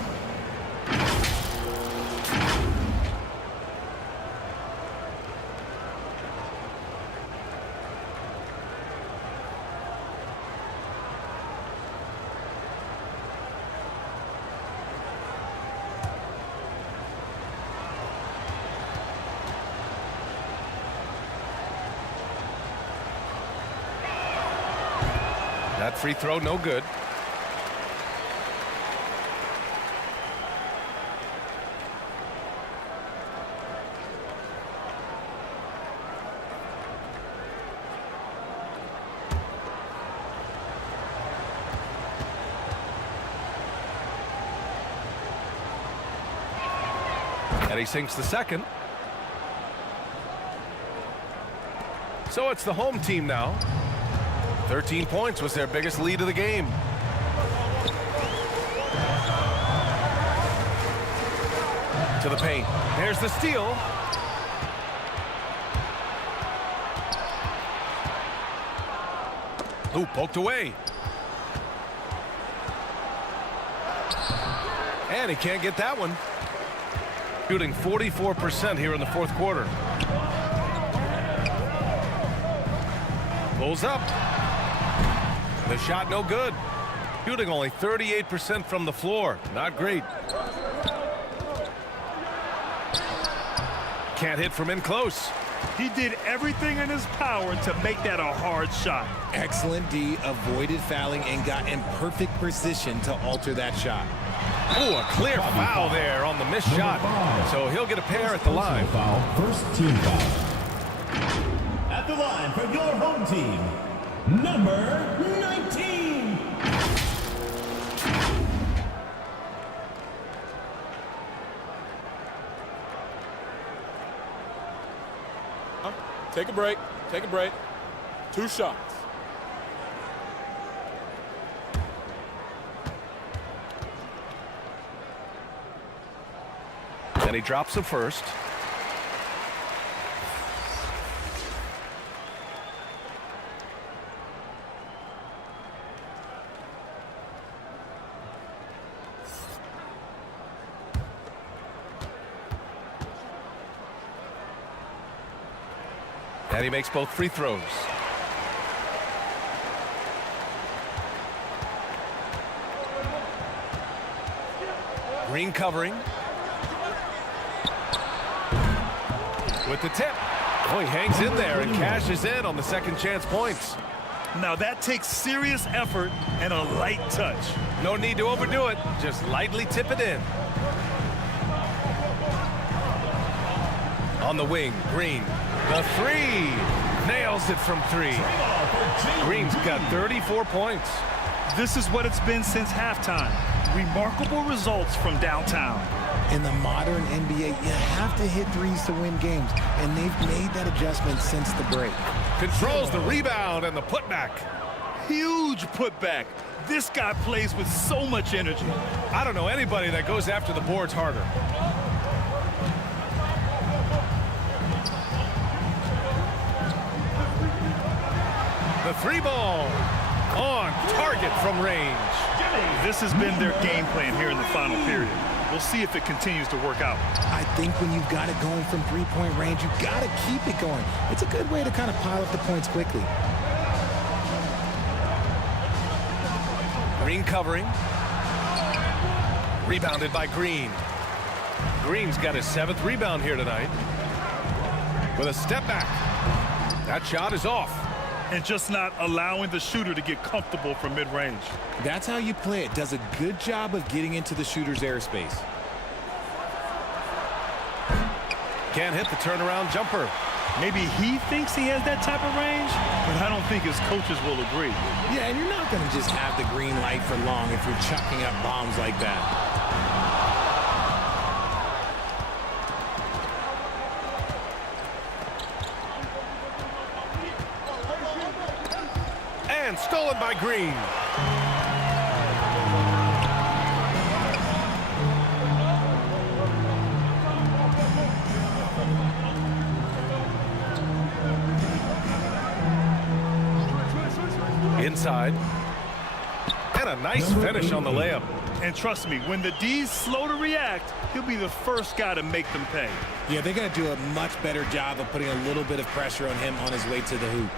That free throw, no good. And he sinks the second. So it's the home team now. 13 points was their biggest lead of the game. To the paint. There's the steal. Ooh, poked away. And he can't get that one. Shooting 44% here in the 4th quarter. Pulls up. The shot no good. Shooting only 38% from the floor. Not great. Can't hit from in close. He did everything in his power to make that a hard shot. Excellent D, avoided fouling and got in perfect position to alter that shot. Oh, a clear foul there on the missed shot. So he'll get a pair at the line. Foul, first team foul. At the line for your home team, number 19. Take a break. Take a break. 2 shots. And he drops the first. And he makes both free throws. Green covering. With the tip. Oh, he hangs in there and cashes in on the second chance points. Now that takes serious effort and a light touch. No need to overdo it. Just lightly tip it in. On the wing, Green. The 3. Nails it from 3. Green's got 34 points. This is what it's been since halftime. Remarkable results from downtown. In the modern NBA, you have to hit threes to win games, and they've made that adjustment since the break. Controls the rebound and the putback. Huge putback. This guy plays with so much energy. I don't know anybody that goes after the boards harder. The 3 ball on target from range. This has been their game plan here in the final period. We'll see if it continues to work out. I think when you've got it going from 3-point range, you've got to keep it going. It's a good way to kind of pile up the points quickly. Green covering. Rebounded by Green. Green's got his 7th rebound here tonight. With a step back. That shot is off. And just not allowing the shooter to get comfortable from mid-range. That's how you play it. Does a good job of getting into the shooter's airspace. Can't hit the turnaround jumper. Maybe he thinks he has that type of range, but I don't think his coaches will agree. Yeah, and you're not going to just have the green light for long if you're chucking up bombs like that. Stolen by Green. Inside. And a nice finish on the layup. And trust me, when the D's slow to react, he'll be the first guy to make them pay. Yeah, they're going to do a much better job of putting a little bit of pressure on him on his way to the hoop.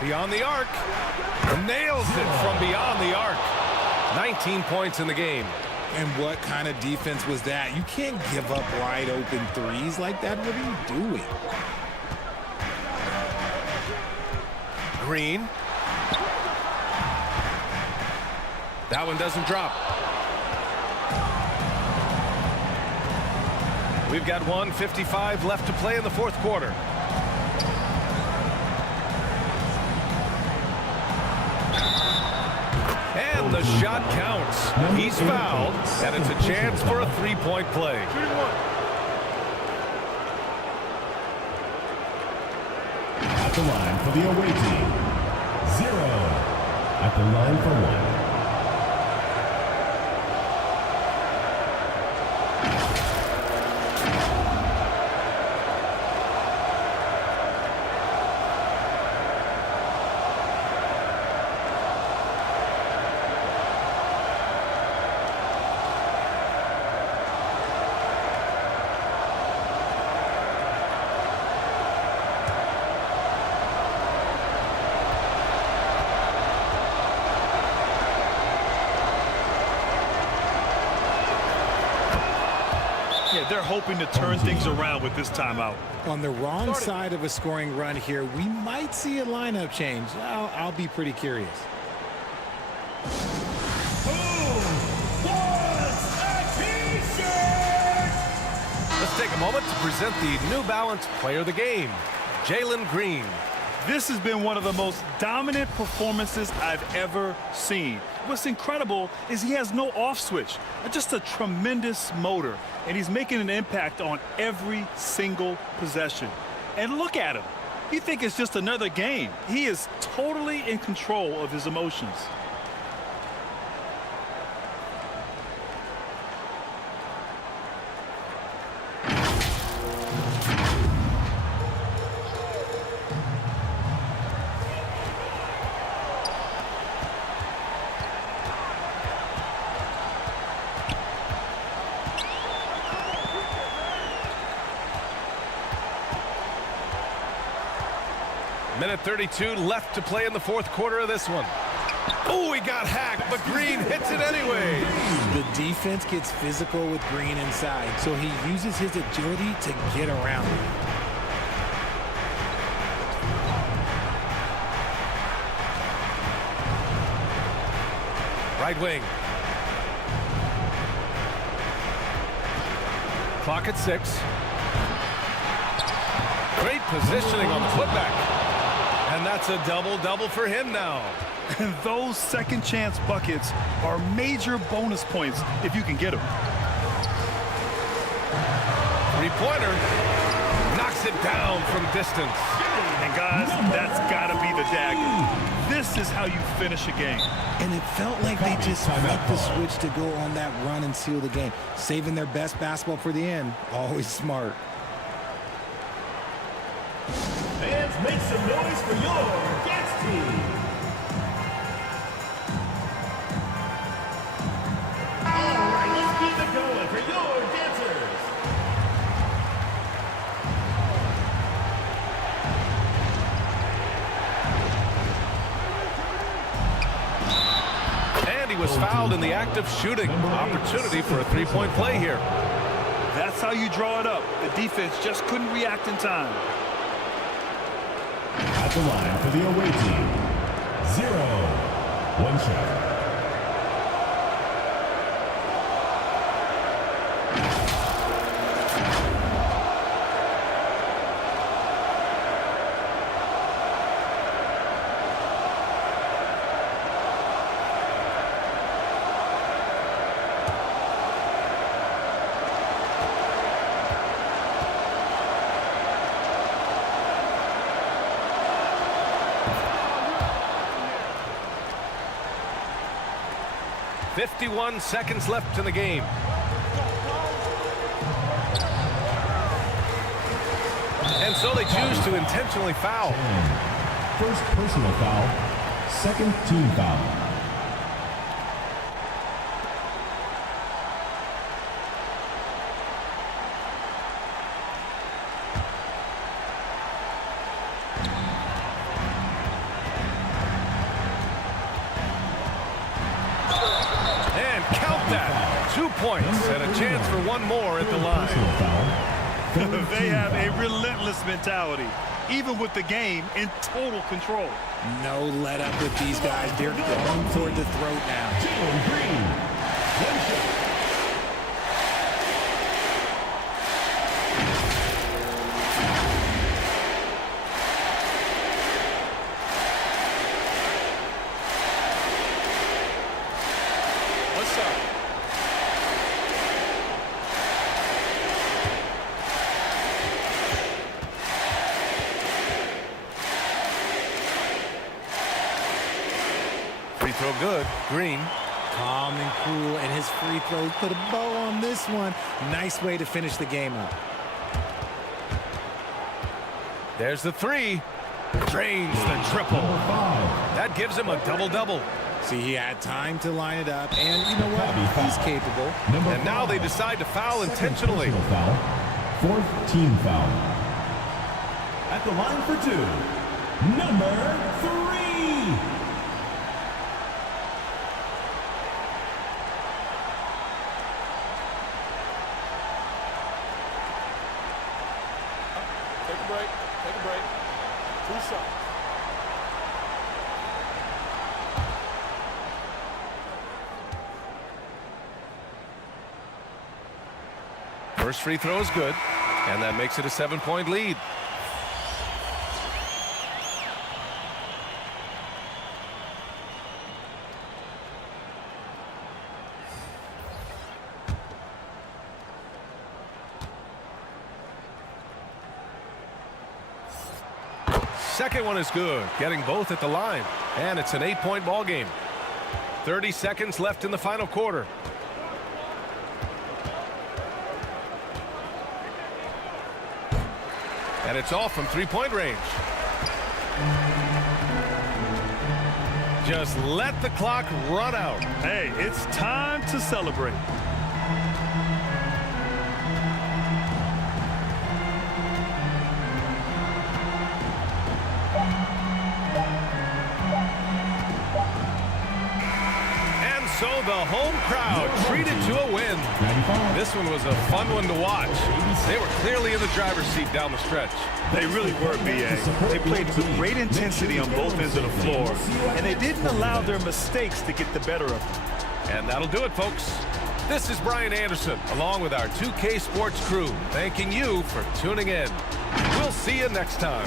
Beyond the arc. Nails it from beyond the arc. 19 points in the game. And what kind of defense was that? You can't give up wide open threes like that. What are you doing? Green. That one doesn't drop. We've got 1:55 left to play in the fourth quarter. And the shot counts. He's fouled, and it's a chance for a three-point play. At the line for the away team, 0. At the line for 1. Yeah, they're hoping to turn things around with this timeout. On the wrong side of a scoring run here, we might see a lineup change. I'll be pretty curious. Let's take a moment to present the New Balance Player of the Game, Jalen Green. This has been one of the most dominant performances I've ever seen. What's incredible is he has no off switch, just a tremendous motor, and he's making an impact on every single possession. And look at him. You think it's just another game. He is totally in control of his emotions. Minute 32 left to play in the fourth quarter of this one. Oh, he got hacked, but Green hits it anyway. The defense gets physical with Green inside, so he uses his agility to get around it. Right wing. Clock at 6. Great positioning on the putback. And that's a double-double for him now. And those second chance buckets are major bonus points if you can get them. Three-pointer knocks it down from distance. And guys, that's got to be the dagger. This is how you finish a game. And it felt like they just flipped the switch to go on that run and seal the game. Saving their best basketball for the end. Always smart. Fans, make some noise for your dance team. All right, let's keep it going for your dancers. And he was fouled in the act of shooting. Opportunity for a three-point play here. That's how you draw it up. The defense just couldn't react in time. At the line for the away team, 0. One shot. 51 seconds left in the game. And so they choose to intentionally foul. First personal foul, second team foul. And count that. 2 points and a chance for one more at the line. They have a relentless mentality, even with the game in total control. No let up with these guys. They're going toward the throat now. What's up? Free throw good. Green. Calm and cool, and his free throws put a bow on this one. Nice way to finish the game up. There's the three. Drains the triple. That gives him a double-double. See, he had time to line it up, and you know what? He's capable. And now they decide to foul intentionally. Foul, fourth team foul. At the line for two, number 3. Take a break. Take a break. 2 shots. First free throw is good, and that makes it a 7-point lead. Second one is good, getting both at the line, and it's an 8-point ball game. 30 seconds left in the final quarter. And it's off from 3-point range. Just let the clock run out. Hey, it's time to celebrate. So the home crowd treated to a win. This one was a fun one to watch. They were clearly in the driver's seat down the stretch. They really were, BA. They played with great intensity on both ends of the floor, and they didn't allow their mistakes to get the better of them. And that'll do it, folks. This is Brian Anderson, along with our 2K Sports crew, thanking you for tuning in. We'll see you next time.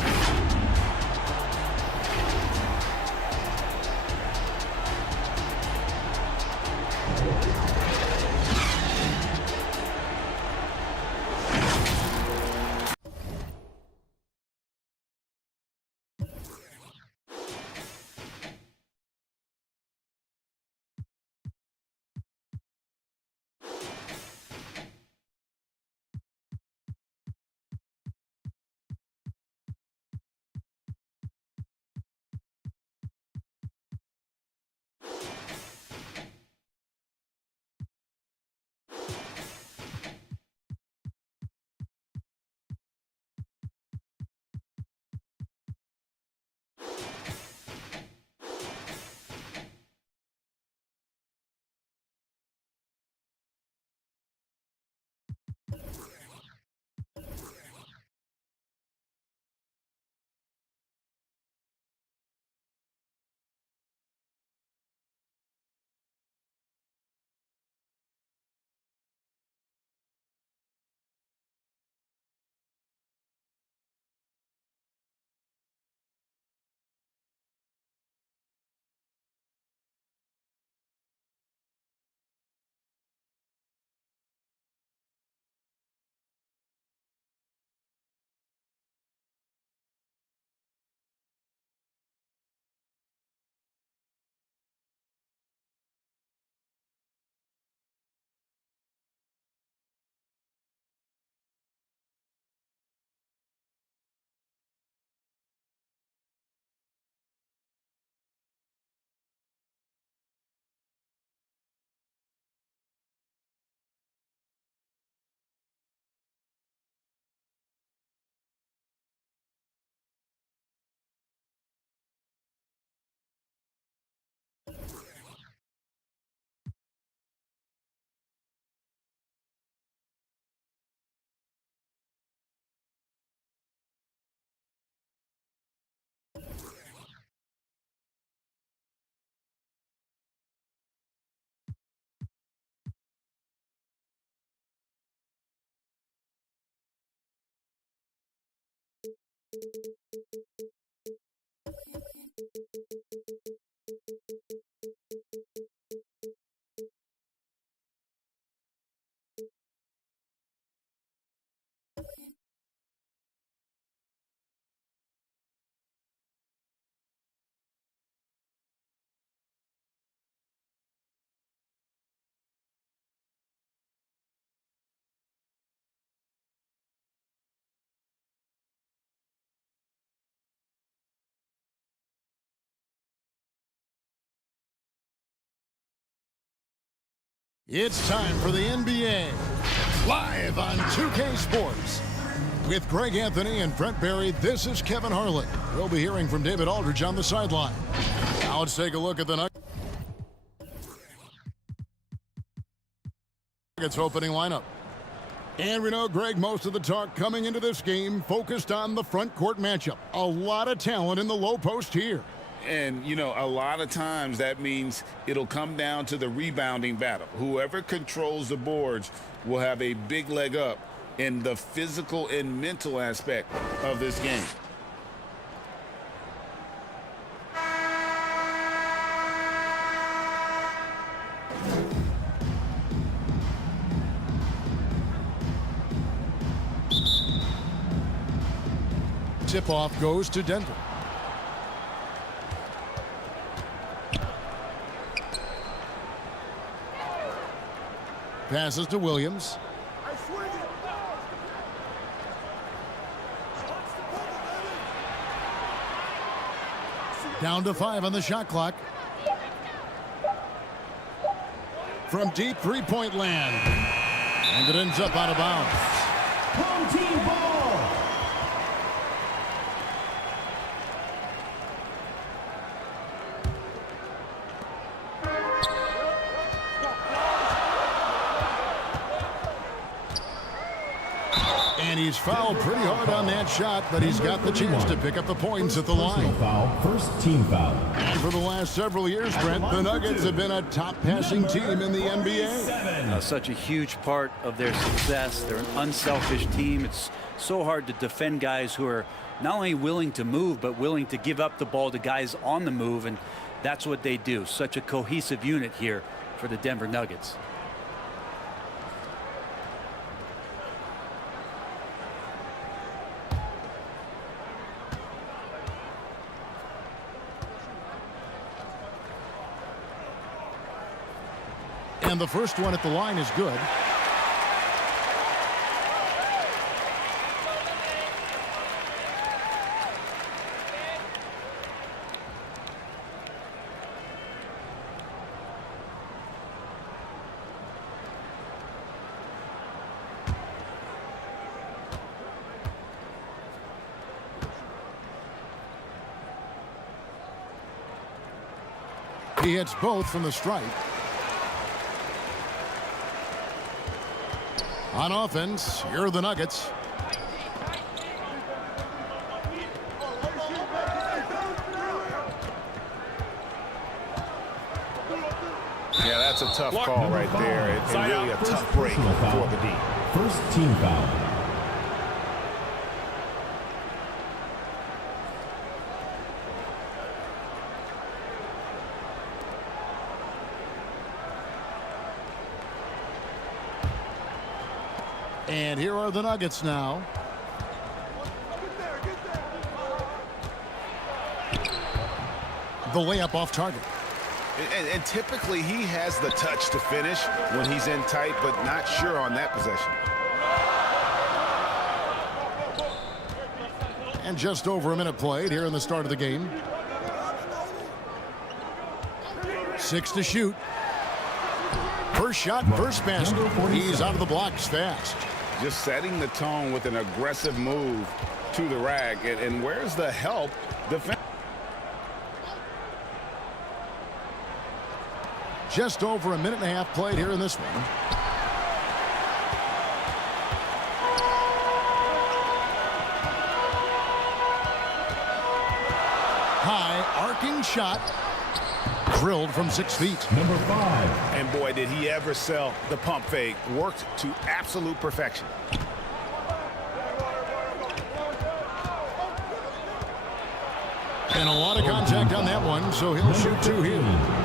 It's time for the NBA, live on 2K Sports. With Greg Anthony and Brent Barry, this is Kevin Harlan. We'll be hearing from David Aldridge on the sideline. Now let's take a look at the Nuggets opening lineup. And we know, Greg, most of the talk coming into this game focused on the front court matchup. A lot of talent in the low post here. And, you know, a lot of times that means it'll come down to the rebounding battle. Whoever controls the boards will have a big leg up in the physical and mental aspect of this game. Tip-off goes to Denver. Passes to Williams. Down to 5 on the shot clock. From deep three-point land. And it ends up out of bounds. Home team ball. And he's fouled pretty hard on that shot, but he's got the chance to pick up the points at the line. Foul, first team foul. And for the last several years, Brent, the Nuggets have been a top passing team in the NBA. Such a huge part of their success. They're an unselfish team. It's so hard to defend guys who are not only willing to move, but willing to give up the ball to guys on the move, and that's what they do. Such a cohesive unit here for the Denver Nuggets. And the first one at the line is good. He hits both from the stripe. On offense, here are the Nuggets. Yeah, that's a tough call right there, and really a tough break for the D. First team foul. And here are the Nuggets now. The layup off target. And typically he has the touch to finish when he's in tight, but not sure on that possession. And just over a minute played here in the start of the game. 6 to shoot. First shot, first basket. He's out of the blocks fast. Just setting the tone with an aggressive move to the rack. And where's the help defense? Just over a minute and a half played here in this one. High arcing shot. Drilled from 6 feet. Number 5. And boy, did he ever sell the pump fake. Worked to absolute perfection. And a lot of contact on that one, so he'll shoot 2 here.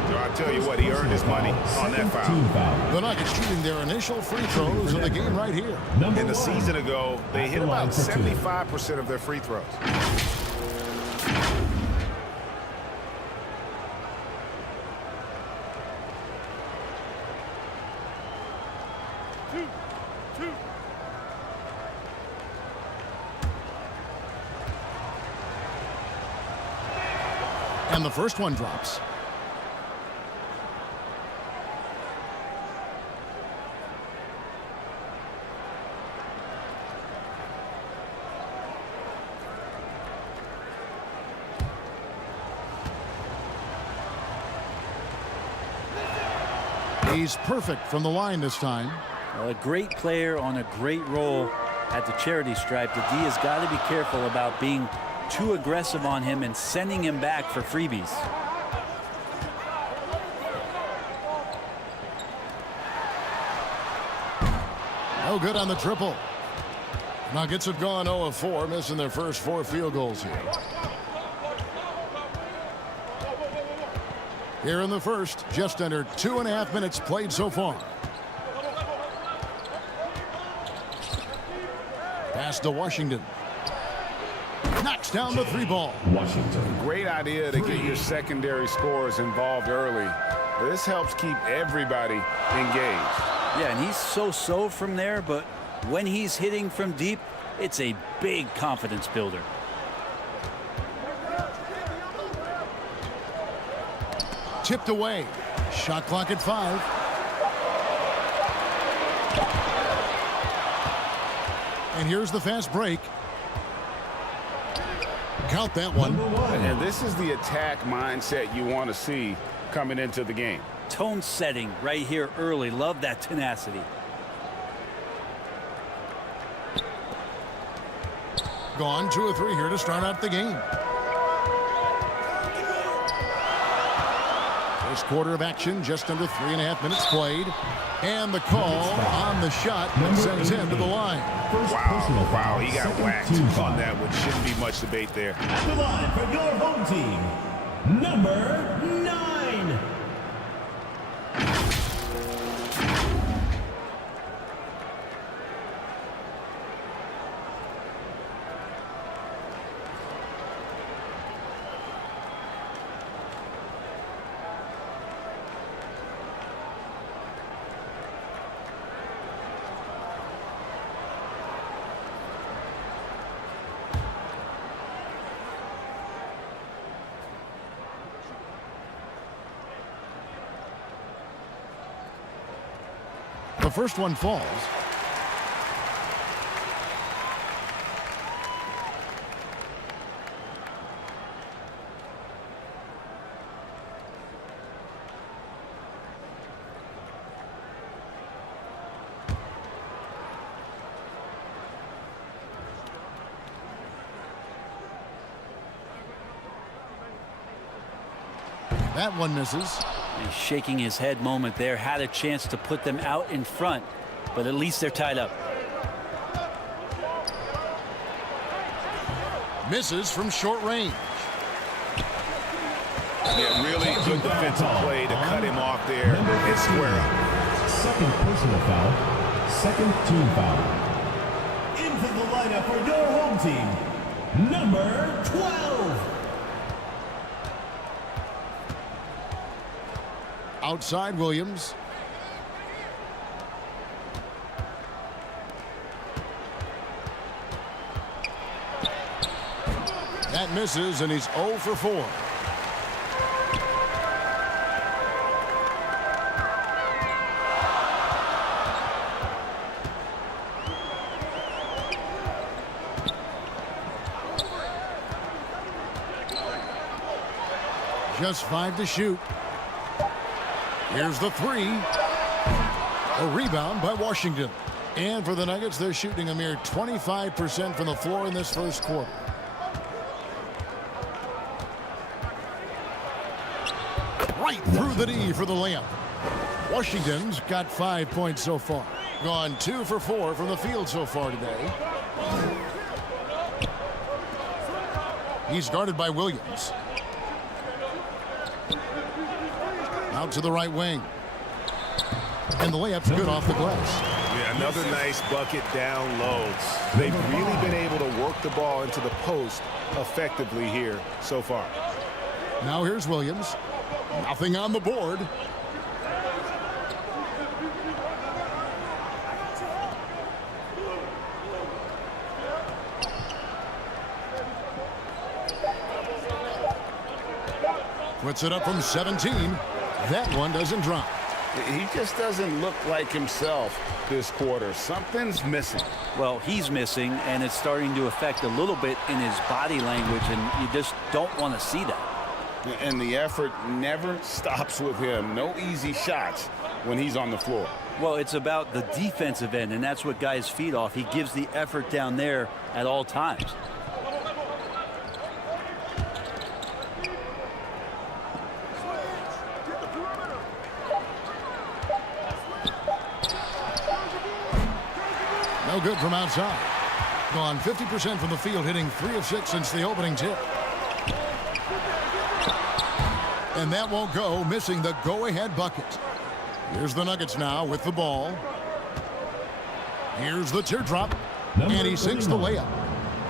So I tell you what, he earned his money on that foul. The Nuggets shooting their initial free throws of the game right here. In the season ago, they hit about 75% of their free throws. And the first one drops. He's perfect from the line this time. Well, a great player on a great roll at the charity stripe. The D has got to be careful about being too aggressive on him and sending him back for freebies. No good on the triple. Nuggets have gone 0 of 4, missing their first 4 field goals here. Here in the first, just under 2.5 minutes played so far. Pass to Washington. Knocks down the 3 ball. Washington. Great idea to get your secondary scorers involved early. This helps keep everybody engaged. Yeah, and he's so-so from there, but when he's hitting from deep, it's a big confidence builder. Tipped away. Shot clock at 5. And here's the fast break. Count that one. And this is the attack mindset you want to see coming into the game. Tone setting right here early. Love that tenacity. Gone 2 of 3 here to start out the game. First quarter of action, just under 3.5 minutes played. And the call on the shot that sends him to the line. Wow, he got whacked on that one. Shouldn't be much debate there. At the line for your home team, number 9. The first one falls. That one misses. He's shaking his head moment there. Had a chance to put them out in front, but at least they're tied up. Misses from short range. Yeah, really good defensive play to cut him off there and square up. Second personal foul. Second team foul. Into the lineup for your home team, number 12. Outside Williams. That misses, and he's 0 for 4. Just 5 to shoot. Here's the 3. A rebound by Washington. And for the Nuggets, they're shooting a mere 25% from the floor in this first quarter. Right through the D for the layup. Washington's got 5 points so far. Gone 2 for 4 from the field so far today. He's guarded by Williams. Out to the right wing. And the layup's good off the glass. Yeah, another nice bucket down low. They've really been able to work the ball into the post effectively here so far. Now here's Williams. Nothing on the board. Puts it up from 17. That one doesn't drop. He just doesn't look like himself this quarter. Something's missing. Well, he's missing, and it's starting to affect a little bit in his body language, and you just don't want to see that. And the effort never stops with him. No easy shots when he's on the floor. Well, it's about the defensive end, and that's what guys feed off. He gives the effort down there at all times. No good from outside. Gone 50% from the field, hitting 3 of 6 since the opening tip. And that won't go, missing the go-ahead bucket. Here's the Nuggets now with the ball. Here's the teardrop, and he sinks the layup.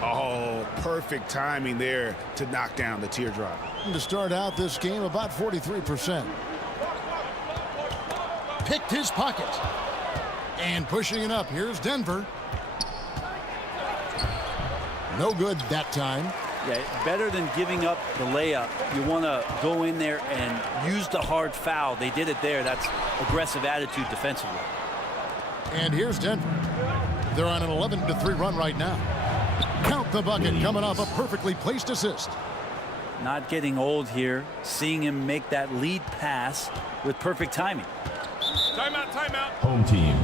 Oh, perfect timing there to knock down the teardrop. And to start out this game, about 43%. Picked his pocket. And pushing it up, here's Denver. No good that time. Yeah, better than giving up the layup. You want to go in there and use the hard foul. They did it there. That's aggressive attitude defensively. And here's Denver. They're on an 11-3 run right now. Count the bucket, coming off a perfectly placed assist. Not getting old here. Seeing him make that lead pass with perfect timing. Timeout, timeout. Home team.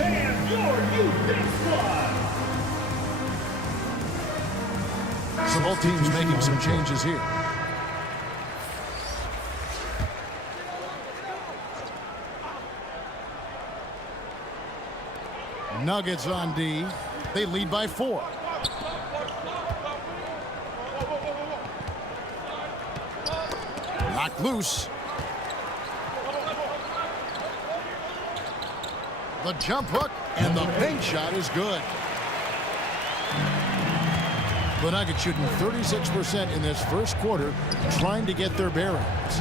And your youth big squad. So both teams making some changes here. Nuggets on D. They lead by 4. Knocked loose. The jump hook and the bank shot is good. The Nuggets shooting 36% in this first quarter, trying to get their bearings.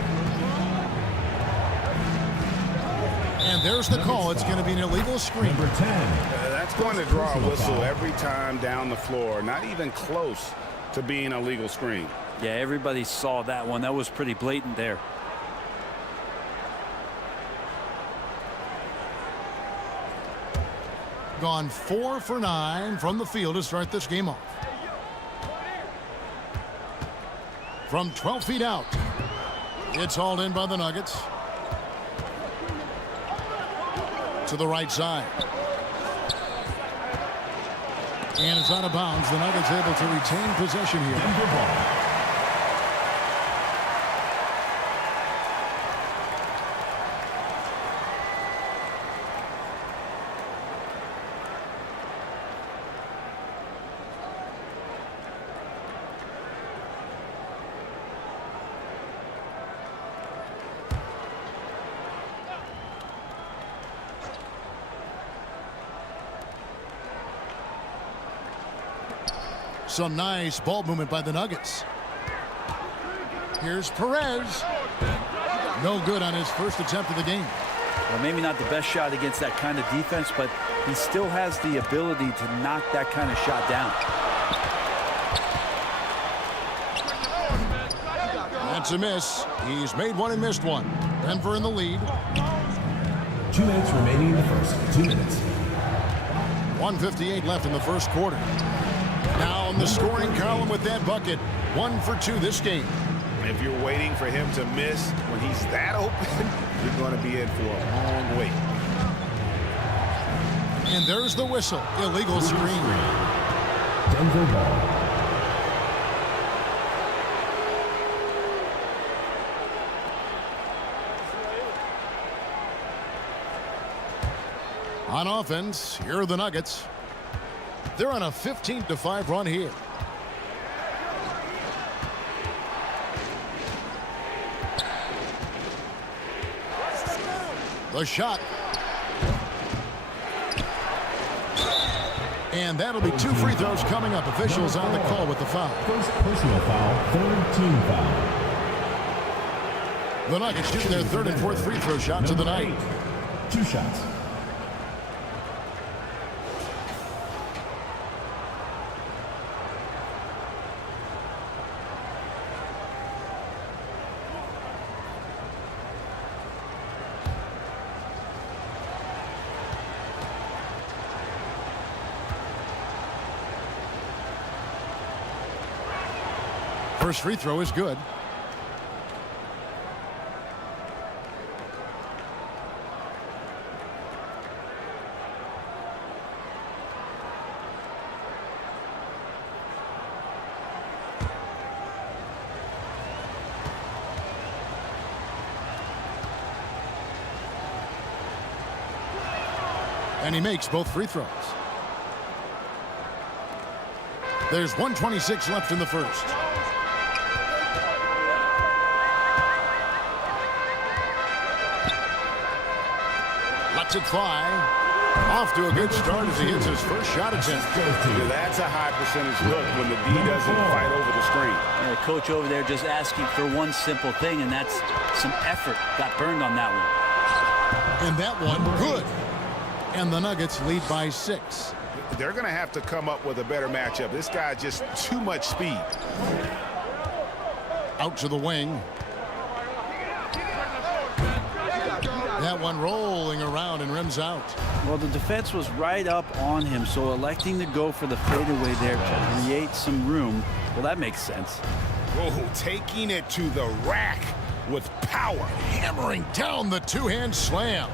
And there's the call. It's going to be an illegal screen. Number 10. That's going to draw a whistle every time down the floor. Not even close to being a legal screen. Yeah, everybody saw that one. That was pretty blatant there. Gone 4 for 9 from the field to start this game off. From 12 feet out. It's hauled in by the Nuggets. To the right side. And it's out of bounds. The Nuggets able to retain possession here. Some nice ball movement by the Nuggets. Here's Perez. No good on his first attempt of the game. Well, maybe not the best shot against that kind of defense, but he still has the ability to knock that kind of shot down. That's a miss. He's made one and missed one. Denver in the lead. 2 minutes remaining in the first. 2 minutes. 1:58 left in the first quarter. Now in the scoring column with that bucket. 1 for 2 this game. If you're waiting for him to miss when he's that open, you're going to be in for a long wait. And there's the whistle. Illegal screen. Denver ball. On offense, here are the Nuggets. They're on a 15-5 run here. The shot. And that'll be 2 free throws coming up. Officials on the call with the foul. First personal foul, third team foul. The Nuggets shooting their third and fourth free throw shots of the night. 2 shots. First free throw is good. And he makes both free throws. There's 1:26 left in the first. Lets it fly. Off to a good start as he hits his first shot attempt. That's a high percentage look when the D doesn't fight over the screen. Yeah, coach over there just asking for one simple thing, and that's some effort. Got burned on that one. And that one, good. And the Nuggets lead by 6. They're going to have to come up with a better matchup. This guy just too much speed. Out to the wing. That one rolling around and rims out. Well, the defense was right up on him, so electing to go for the fadeaway there to create some room, well, that makes sense. Oh, taking it to the rack with power. Hammering down the two-hand slam.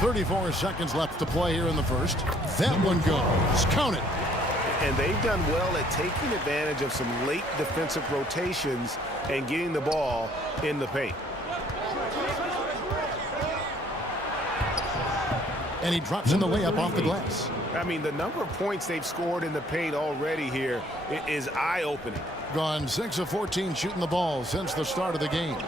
34 seconds left to play here in the first. That one goes. Count it. And they've done well at taking advantage of some late defensive rotations and getting the ball in the paint. And he drops in the layup off the glass. I mean, the number of points they've scored in the paint already here is eye-opening. Gone 6 of 14 shooting the ball since the start of the game.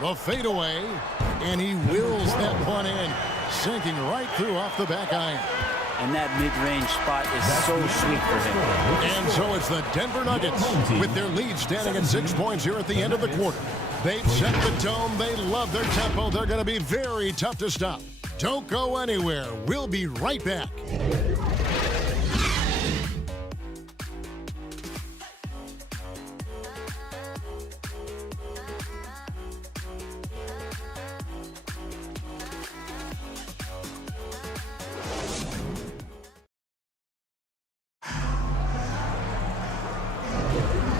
The fadeaway, and he wills that one in, sinking right through off the back iron. And that mid-range spot is so sweet for him. And so it's the Denver Nuggets with their lead standing at 6 points here at the end of the quarter. They've set the tone. They love their tempo. They're going to be very tough to stop. Don't go anywhere. We'll be right back.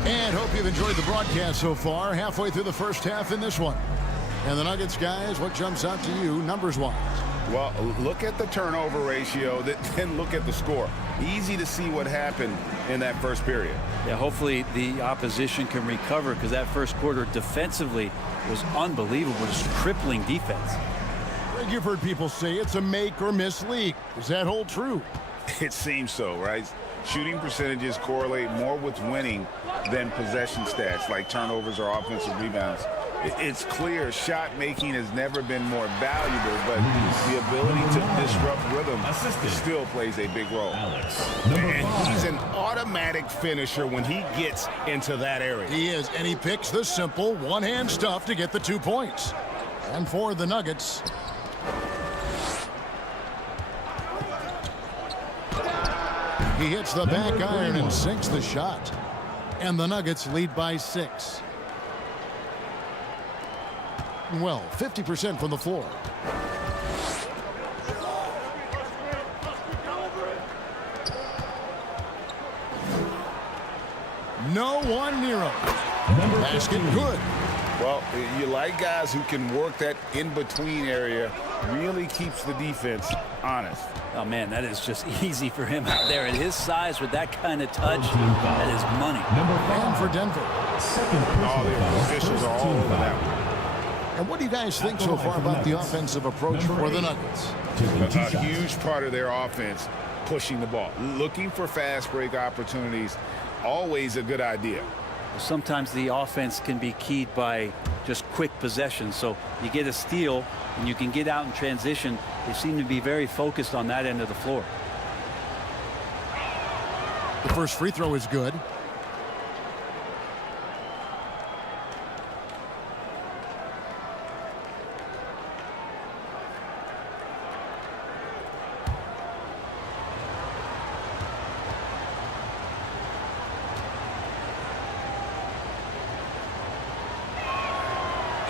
And hope you've enjoyed the broadcast so far. Halfway through the first half in this one. And the Nuggets, guys, what jumps out to you numbers-wise? Well, look at the turnover ratio, then look at the score. Easy to see what happened in that first period. Yeah, hopefully the opposition can recover because that first quarter defensively was unbelievable. Just crippling defense. Greg, you've heard people say it's a make-or-miss league. Does that hold true? It seems so, right? Shooting percentages correlate more with winning than possession stats like turnovers or offensive rebounds. It's clear shot making has never been more valuable, but the ability to disrupt rhythm still plays a big role. And he's an automatic finisher when he gets into that area. He is, and he picks the simple one-hand stuff to get the 2 points. And for the Nuggets, he hits the back iron and sinks the shot. And the Nuggets lead by 6. Well, 50% from the floor. No one near him. Basket good. Well, you like guys who can work that in-between area really keeps the defense honest. Oh, man, that is just easy for him out there. At his size, with that kind of touch, that is money. And for Denver. All the officials are all over that one. And what do you guys think so far about the offensive approach for the Nuggets? A huge part of their offense, pushing the ball. Looking for fast break opportunities, always a good idea. Sometimes the offense can be keyed by just quick possession. So you get a steal and you can get out in transition. They seem to be very focused on that end of the floor. The first free throw is good.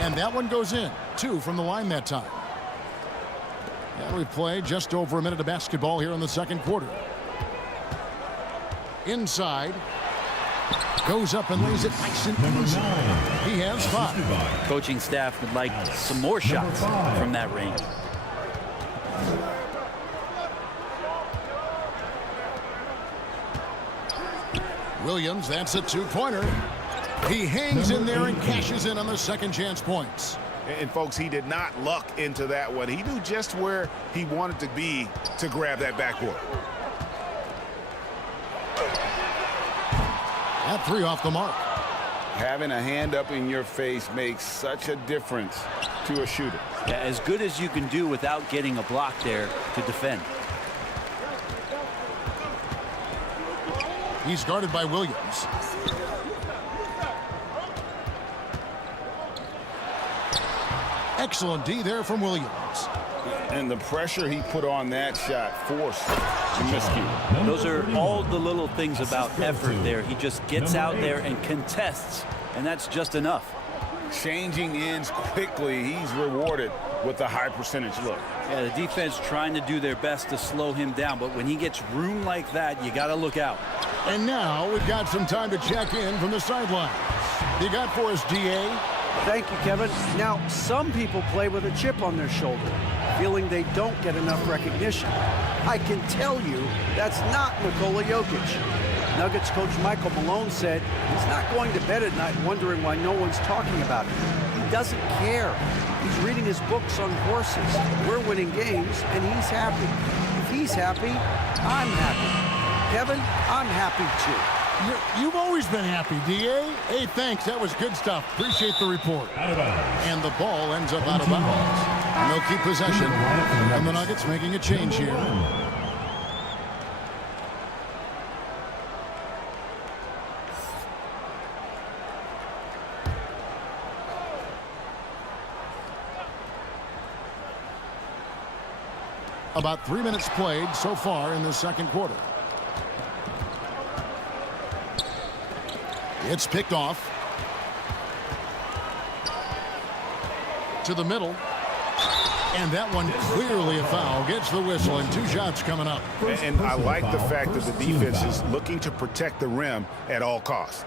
And that one goes in. 2 from the line that time. And we play just over a minute of basketball here in the second quarter. Inside. Goes up and lays it nice and easy. He has 5. Coaching staff would like some more shots from that range. Williams, that's a 2-pointer. He hangs in there and cashes in on the second chance points. And folks, he did not luck into that one. He knew just where he wanted to be to grab that backboard. That 3 off the mark. Having a hand up in your face makes such a difference to a shooter. Yeah, as good as you can do without getting a block there to defend. He's guarded by Williams. Excellent D there from Williams. And the pressure he put on that shot forced the miscue. Those are all the little things about effort there. He just gets out there and contests, and that's just enough. Changing ends quickly, he's rewarded with a high percentage look. Yeah, the defense trying to do their best to slow him down, but when he gets room like that, you got to look out. And now we've got some time to check in from the sideline. You got for us, DA? Thank you, Kevin. Now, some people play with a chip on their shoulder, feeling they don't get enough recognition. I can tell you that's not Nikola Jokic. Nuggets coach Michael Malone said he's not going to bed at night wondering why no one's talking about it. He doesn't care. He's reading his books on horses. We're winning games, and he's happy. If he's happy, I'm happy. Kevin, I'm happy too. You've always been happy, DA. Hey, thanks. That was good stuff. Appreciate the report. And the ball ends up out of bounds. And they'll keep possession. And the Nuggets making a change here. About 3 minutes played so far in the second quarter. It's picked off. To the middle. And that one clearly a foul. Gets the whistle, and 2 shots coming up. And I like the fact that the defense is looking to protect the rim at all costs.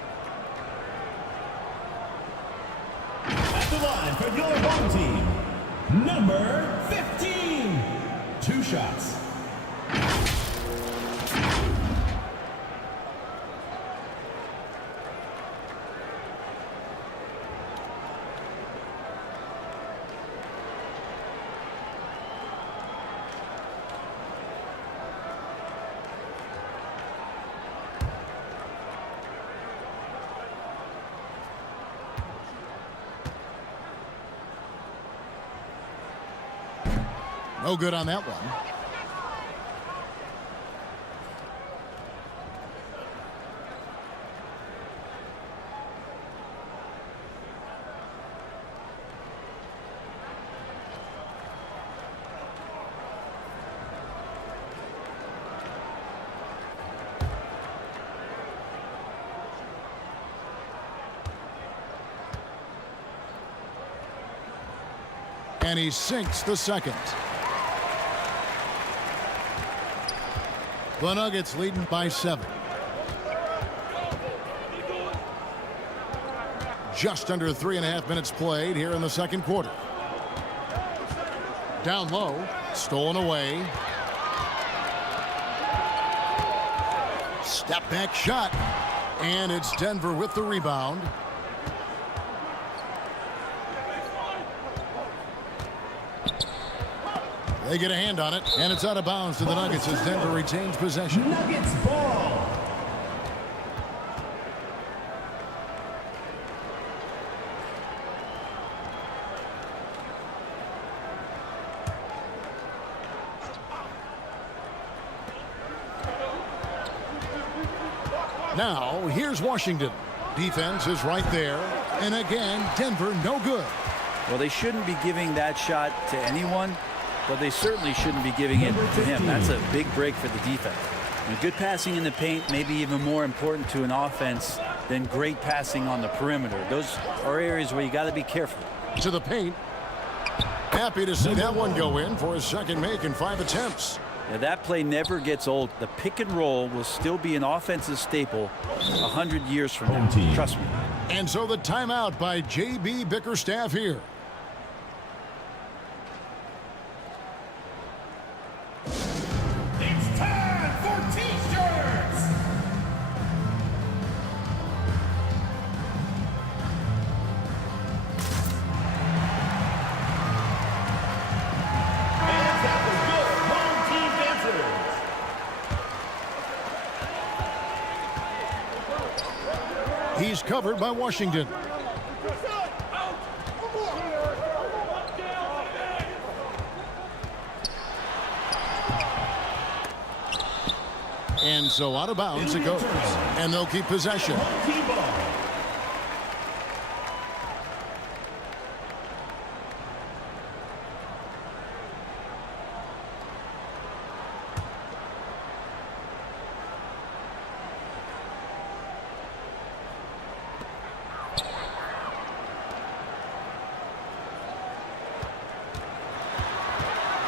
At the line for your home team, number 15. 2 shots. No good on that one. And he sinks the second. The Nuggets leading by 7. Just under 3.5 minutes played here in the second quarter. Down low, stolen away. Step back shot, and it's Denver with the rebound. They get a hand on it, and it's out of bounds to the Nuggets as Denver retains possession. Nuggets ball. Now, here's Washington. Defense is right there. And again, Denver no good. Well, they shouldn't be giving that shot to anyone, but they certainly shouldn't be giving it to him. That's a big break for the defense. And good passing in the paint may be even more important to an offense than great passing on the perimeter. Those are areas where you got to be careful. To the paint. Happy to see that one go in for his second make in 5 attempts. Yeah, that play never gets old. The pick and roll will still be an offensive staple 100 years from now. Trust me. And so the timeout by J.B. Bickerstaff here. It's time for T-shirts. Hands out the good home team dancers. He's covered by Washington. And so out of bounds it goes. And they'll keep possession.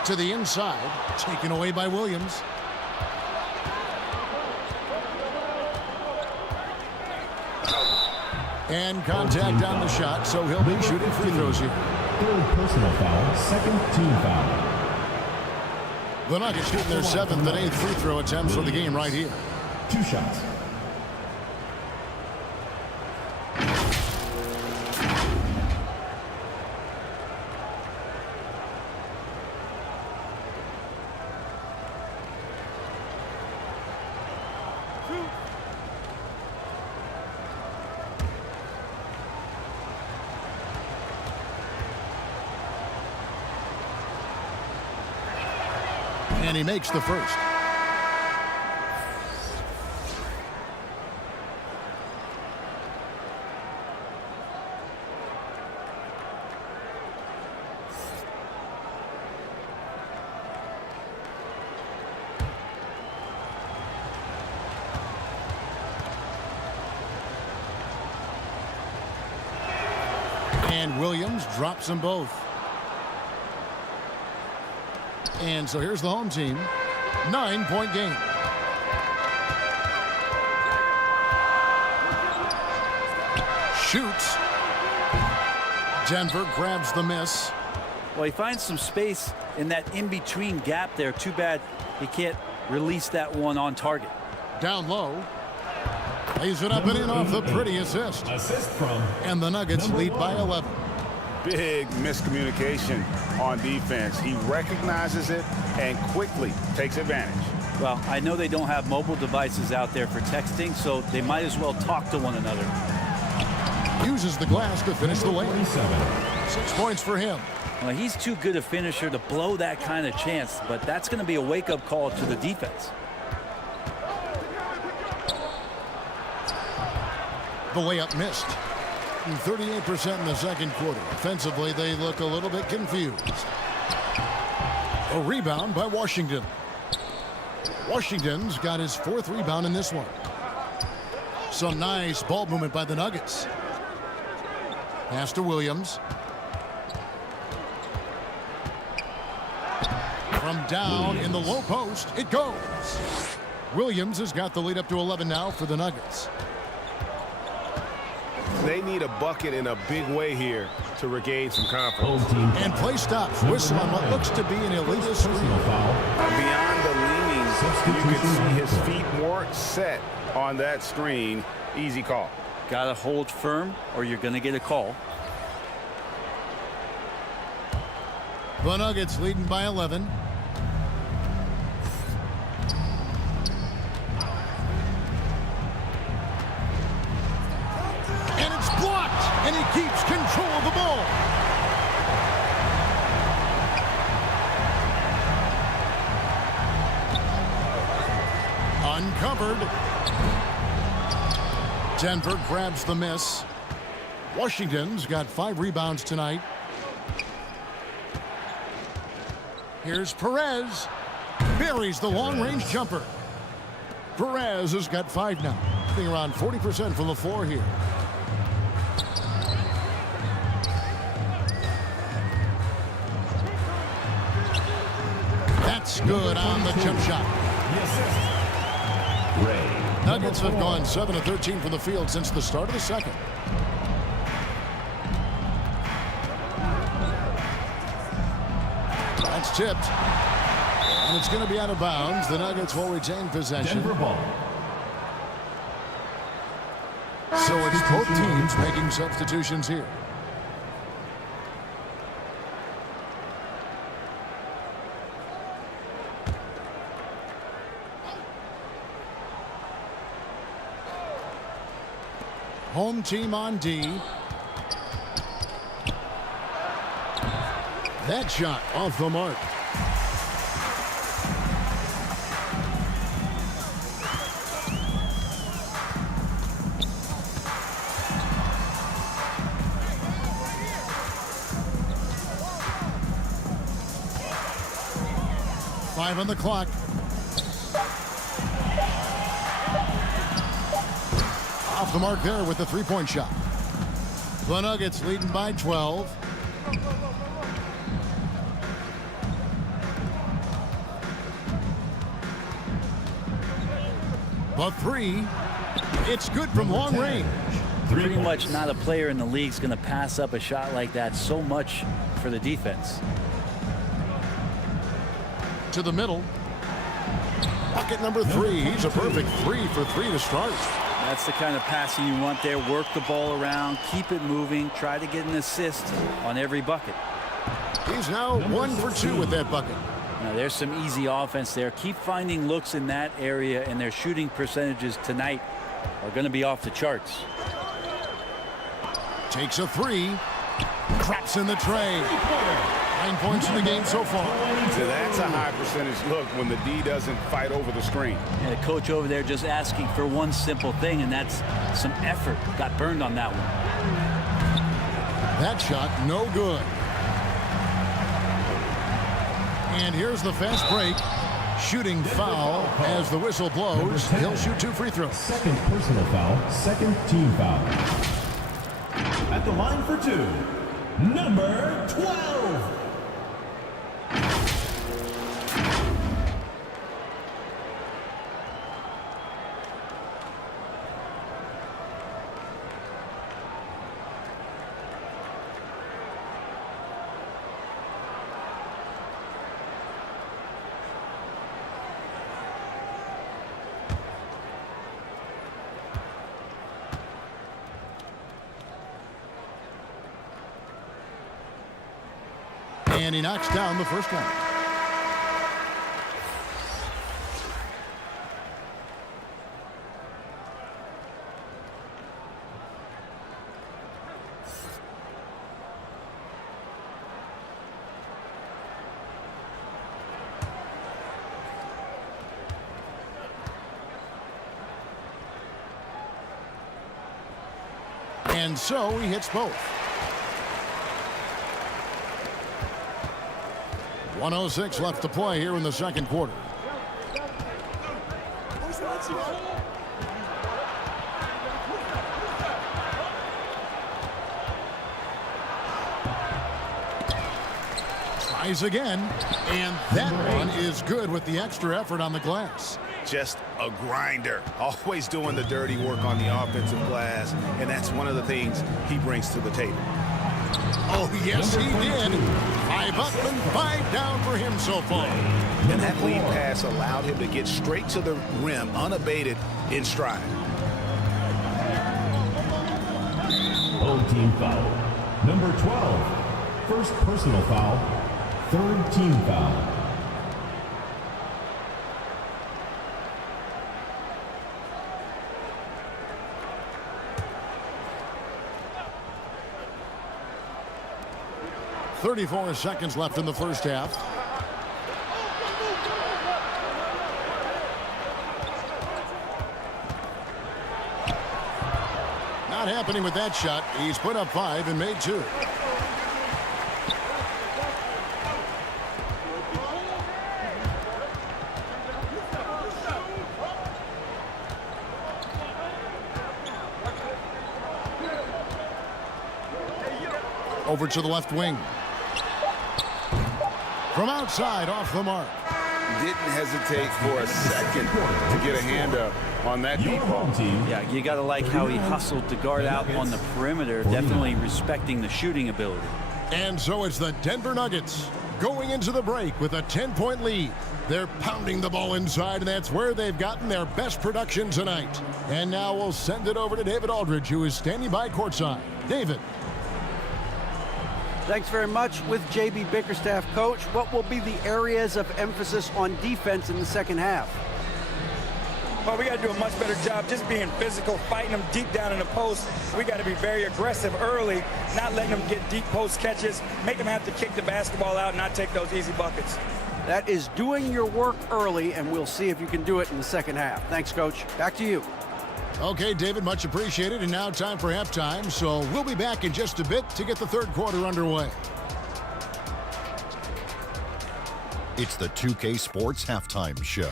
To the inside, taken away by Williams. And contact on the shot, so he'll be shooting free throws here. Third personal foul, second team foul. The Nuggets shooting their 7th and 8th free throw attempts for the game right here. 2 shots. And he makes the first. And Williams drops them both. And so here's the home team. 9-point game. Shoots. Denver grabs the miss. Well, he finds some space in that in-between gap there. Too bad he can't release that one on target. Down low. Lays it up and in off the pretty assist. Assist from. And the Nuggets lead by 11. Big miscommunication on defense. He recognizes it and quickly takes advantage. Well, I know they don't have mobile devices out there for texting, so they might as well talk to one another. Uses the glass to finish the lane. 6 points for him. Well, he's too good a finisher to blow that kind of chance, but that's going to be a wake-up call to the defense. The layup missed. 38% in the second quarter. Offensively, they look a little bit confused. A rebound by Washington. Washington's got his 4th rebound in this one. Some nice ball movement by the Nuggets. Pass to Williams. From down in the low post, it goes. Williams has got the lead up to 11 now for the Nuggets. They need a bucket in a big way here. to regain some confidence. And play stops. Whistle on what looks to be an illegal screen. Beyond the leanings, you can see his feet weren't set on that screen. Easy call. Got to hold firm or you're going to get a call. The Nuggets leading by 11. And it's blocked, and he keeps control of the ball. Uncovered. Denver grabs the miss. Washington's got 5 rebounds tonight. Here's Perez. Buries the long-range jumper. Perez has got 5 now. Being around 40% from the floor here. That's good on the jump shot. Nuggets have gone 7 of 13 from the field since the start of the second. That's tipped. And it's going to be out of bounds. The Nuggets will retain possession. So it's both teams making substitutions here. Home team on D. That shot off the mark. Five on the clock. Off the mark there with the three-point shot. The Nuggets leading by 12. The three, it's good from long range. Pretty much not a player in the league is going to pass up a shot like that so much for the defense. To the middle. Bucket number 3. He's a perfect 3 for 3 to start. That's the kind of passing you want there. Work the ball around, keep it moving, try to get an assist on every bucket. He's now 1 for 2 with that bucket. Now there's some easy offense there. Keep finding looks in that area, and their shooting percentages tonight are going to be off the charts. Takes a 3. Craps in the tray. 9 points in the game so far. So that's a high percentage look when the D doesn't fight over the screen. And the coach over there just asking for one simple thing, and that's some effort. Got burned on that one. That shot no good. And here's the fast break. Shooting foul as the whistle blows. He'll shoot 2 free throws. Second personal foul, second team foul. At the line for 2, number 12. And he knocks down the first one. And so he hits both. 1:06 left to play here in the second quarter. Tries again, and that one is good with the extra effort on the glass. Just a grinder, always doing the dirty work on the offensive glass, and that's one of the things he brings to the table. Oh, yes, he did. 5 up and 5 down for him so far. And that lead pass allowed him to get straight to the rim, unabated, in stride. Home team foul. Number 12. First personal foul. Third team foul. .34 seconds left in the first half. Not happening with that shot. He's put up 5 and made 2. Over to the left wing. From outside, off the mark. Didn't hesitate for a second to get a hand up on that deep ball. Yeah, you got to like how he hustled to guard out on the perimeter, definitely respecting the shooting ability. And so it's the Denver Nuggets going into the break with a 10-point lead. They're pounding the ball inside, and that's where they've gotten their best production tonight. And now we'll send it over to David Aldridge, who is standing by courtside. David. Thanks very much. With J.B. Bickerstaff, Coach, what will be the areas of emphasis on defense in the second half? Well, we got to do a much better job just being physical, fighting them deep down in the post. We got to be very aggressive early, not letting them get deep post catches, make them have to kick the basketball out and not take those easy buckets. That is doing your work early, and we'll see if you can do it in the second half. Thanks, Coach. Back to you. Okay, David, much appreciated. And now time for halftime. So we'll be back in just a bit to get the third quarter underway. It's the 2K Sports Halftime Show.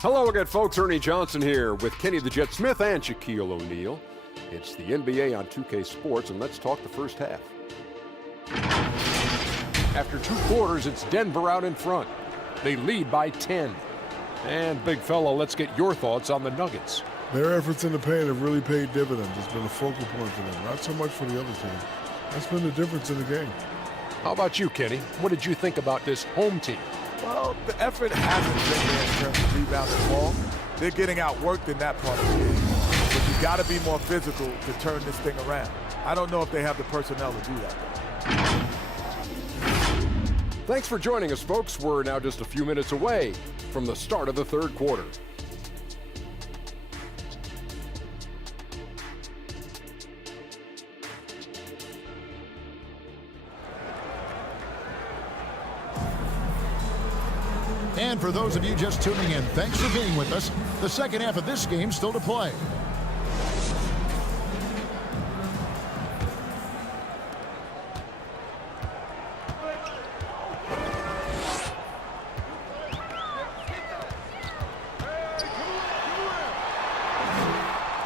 Hello again, folks. Ernie Johnson here with Kenny the Jet Smith and Shaquille O'Neal. It's the NBA on 2K Sports, and let's talk the first half. After 2 quarters, it's Denver out in front. They lead by 10. And, big fella, let's get your thoughts on the Nuggets. Their efforts in the paint have really paid dividends. It's been a focal point for them, not so much for the other team. That's been the difference in the game. How about you, Kenny? What did you think about this home team? Well, the effort hasn't been there in terms of rebounding the ball. They're getting outworked in that part of the game. But you got to be more physical to turn this thing around. I don't know if they have the personnel to do that, though. Thanks for joining us, folks. We're now just a few minutes away from the start of the third quarter. And for those of you just tuning in, thanks for being with us. The second half of this game still to play.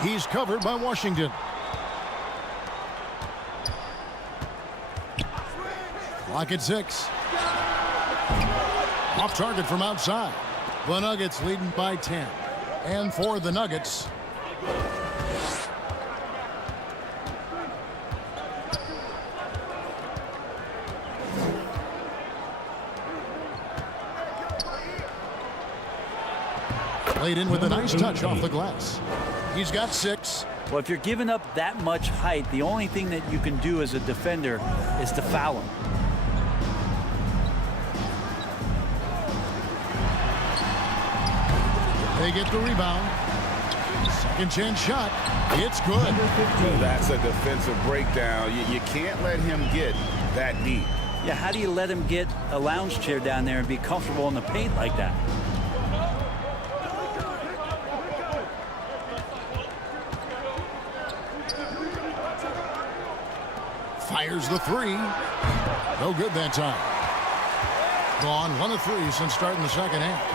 He's covered by Washington. Clock at 6. Off target from outside. The Nuggets leading by 10. And for the Nuggets, played in with a nice touch off the glass. He's got 6. Well, if you're giving up that much height, the only thing that you can do as a defender is to foul him. They get the rebound. Second chance shot. It's good. That's a defensive breakdown. You can't let him get that deep. Yeah, how do you let him get a lounge chair down there and be comfortable in the paint like that? Fires the 3. No good that time. Gone 1 of 3 since starting the second half.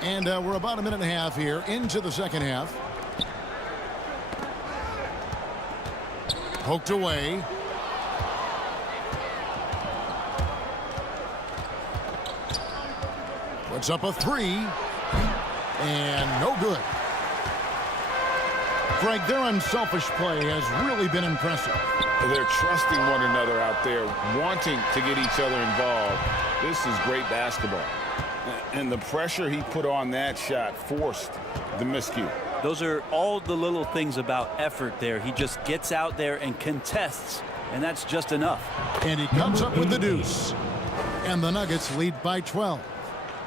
And we're about a minute and a half here into the second half. Poked away. Puts up a 3. And no good. Greg, their unselfish play has really been impressive. They're trusting one another out there, wanting to get each other involved. This is great basketball. And the pressure he put on that shot forced the miscue. Those are all the little things about effort there. He just gets out there and contests, and that's just enough. And he comes up with the deuce. And the Nuggets lead by 12.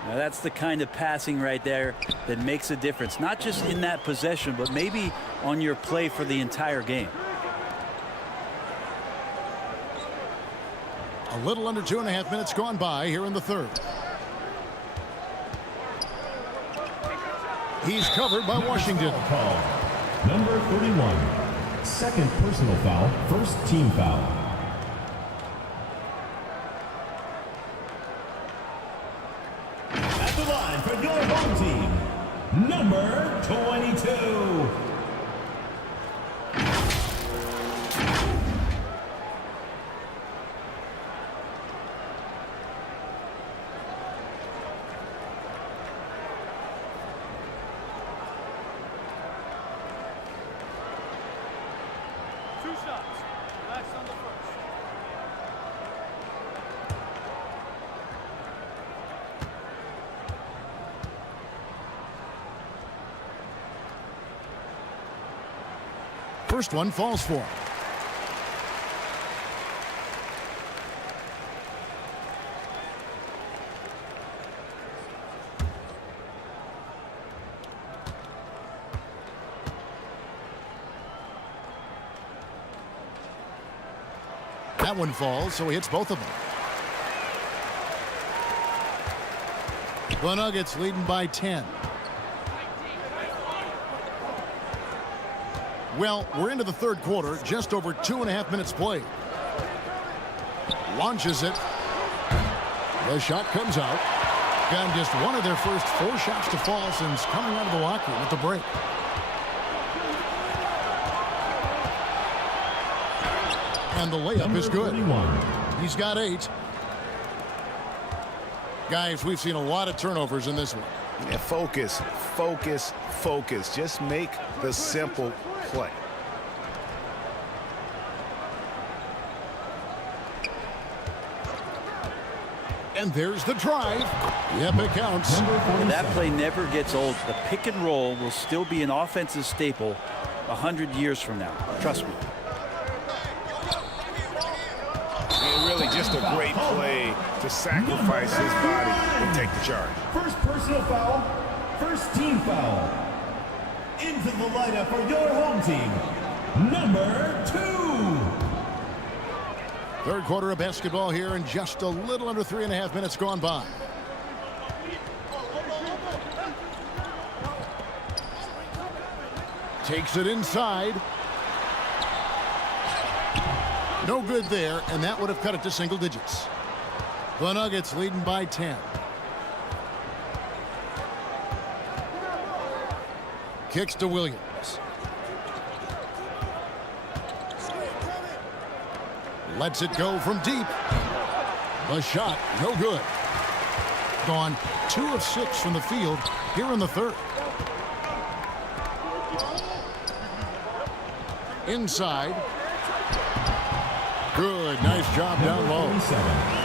Now that's the kind of passing right there that makes a difference, not just in that possession, but maybe on your play for the entire game. A little under 2.5 minutes gone by here in the third. He's covered by Washington. Call. Number 31. Second personal foul. First team foul. At the line for your home team, number 22. First one falls for him. That one falls, so he hits both of them. The Nuggets leading by 10. Well, we're into the third quarter, just over 2.5 minutes played. Launches it. The shot comes out. Got just one of their first 4 shots to fall since coming out of the locker room at the break. And the layup is good. 31. He's got 8. Guys, we've seen a lot of turnovers in this one. Yeah, focus, focus, focus. Just make the simple play. And there's the drive. Yep, it counts. That play never gets old. The pick and roll will still be an offensive staple 100 years from now. Trust me. And really just a great play to sacrifice his body and take the charge. First personal foul, first team foul. Into the lineup for your home team, number 2. Third quarter of basketball here, and just a little under 3.5 minutes gone by. Takes it inside. No good there, and that would have cut it to single digits. The Nuggets leading by 10. Kicks to Williams. Lets it go from deep. The shot, no good. Gone 2 of 6 from the field here in the third. Inside. Good, nice job down low.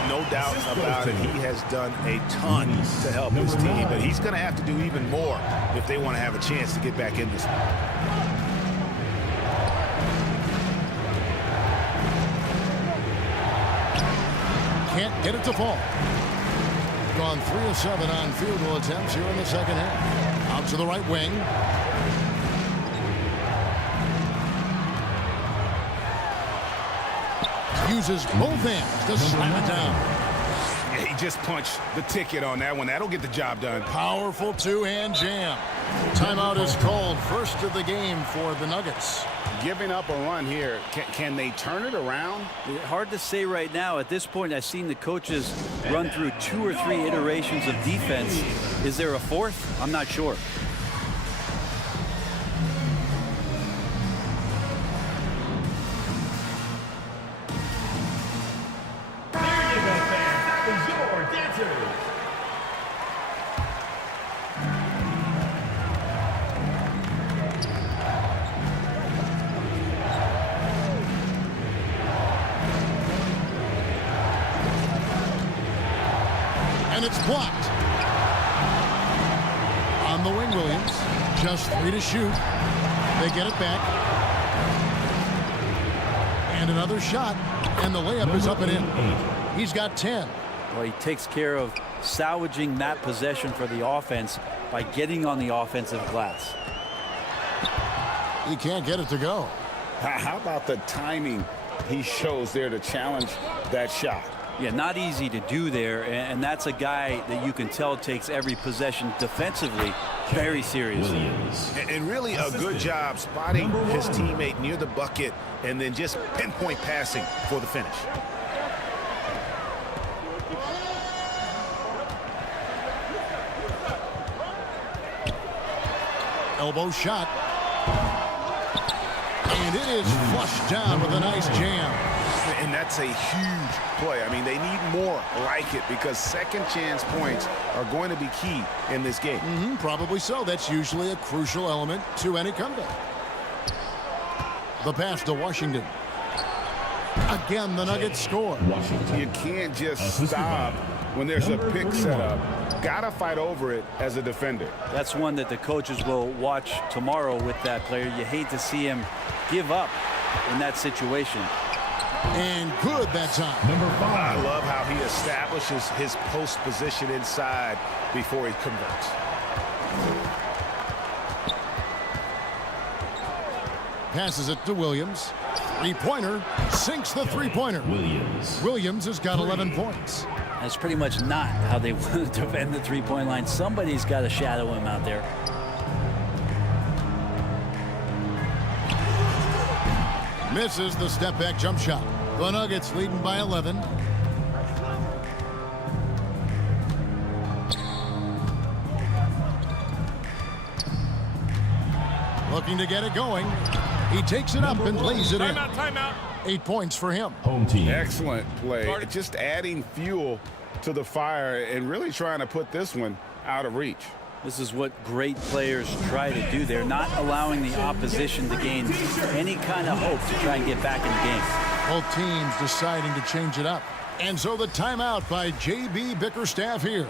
No doubt about it. He has done a ton to help his team, but he's going to have to do even more if they want to have a chance to get back in this one. Can't get it to fall. Gone 3 of 7 on field goal attempts here in the second half. Out to the right wing. Uses both hands to slam it down. Yeah, he just punched the ticket on that one. That'll get the job done. Powerful 2-hand jam. Timeout is called. First of the game for the Nuggets. Giving up a run here. Can they turn it around? Hard to say right now. At this point, I've seen the coaches run through 2 or 3 iterations of defense. Is there a 4th? I'm not sure. it's blocked. On the wing, Williams. Just 3 to shoot. They get it back. And another shot. And the layup is up and in. He's got 10. Well, he takes care of salvaging that possession for the offense by getting on the offensive glass. He can't get it to go. How about the timing he shows there to challenge that shot? Yeah, not easy to do there, and that's a guy that you can tell takes every possession defensively very seriously. And really a good job spotting his teammate near the bucket and then just pinpoint passing for the finish. Elbow shot. And it is flushed down with a nice jam. And that's a huge play. I mean, they need more like it because second chance points are going to be key in this game. Probably so. That's usually a crucial element to any comeback. The pass to Washington. Again, the Nuggets score. You can't just stop when there's a pick set up. Gotta fight over it as a defender. That's one that the coaches will watch tomorrow with that player. You hate to see him give up in that situation. And good that time. Number 5. I love how he establishes his post position inside before he converts. Passes it to Williams. Three-pointer. Sinks the three-pointer. Williams has got 11 points. That's pretty much not how they want to defend the three-point line. Somebody's got to shadow him out there. Misses the step-back jump shot. The Nuggets leading by 11. Looking to get it going. He takes it up and lays it in. Timeout. 8 points for him. Home team. Excellent play. Just adding fuel to the fire and really trying to put this one out of reach. This is what great players try to do. They're not allowing the opposition to gain any kind of hope to try and get back in the game. Both teams deciding to change it up. And so the timeout by J.B. Bickerstaff here.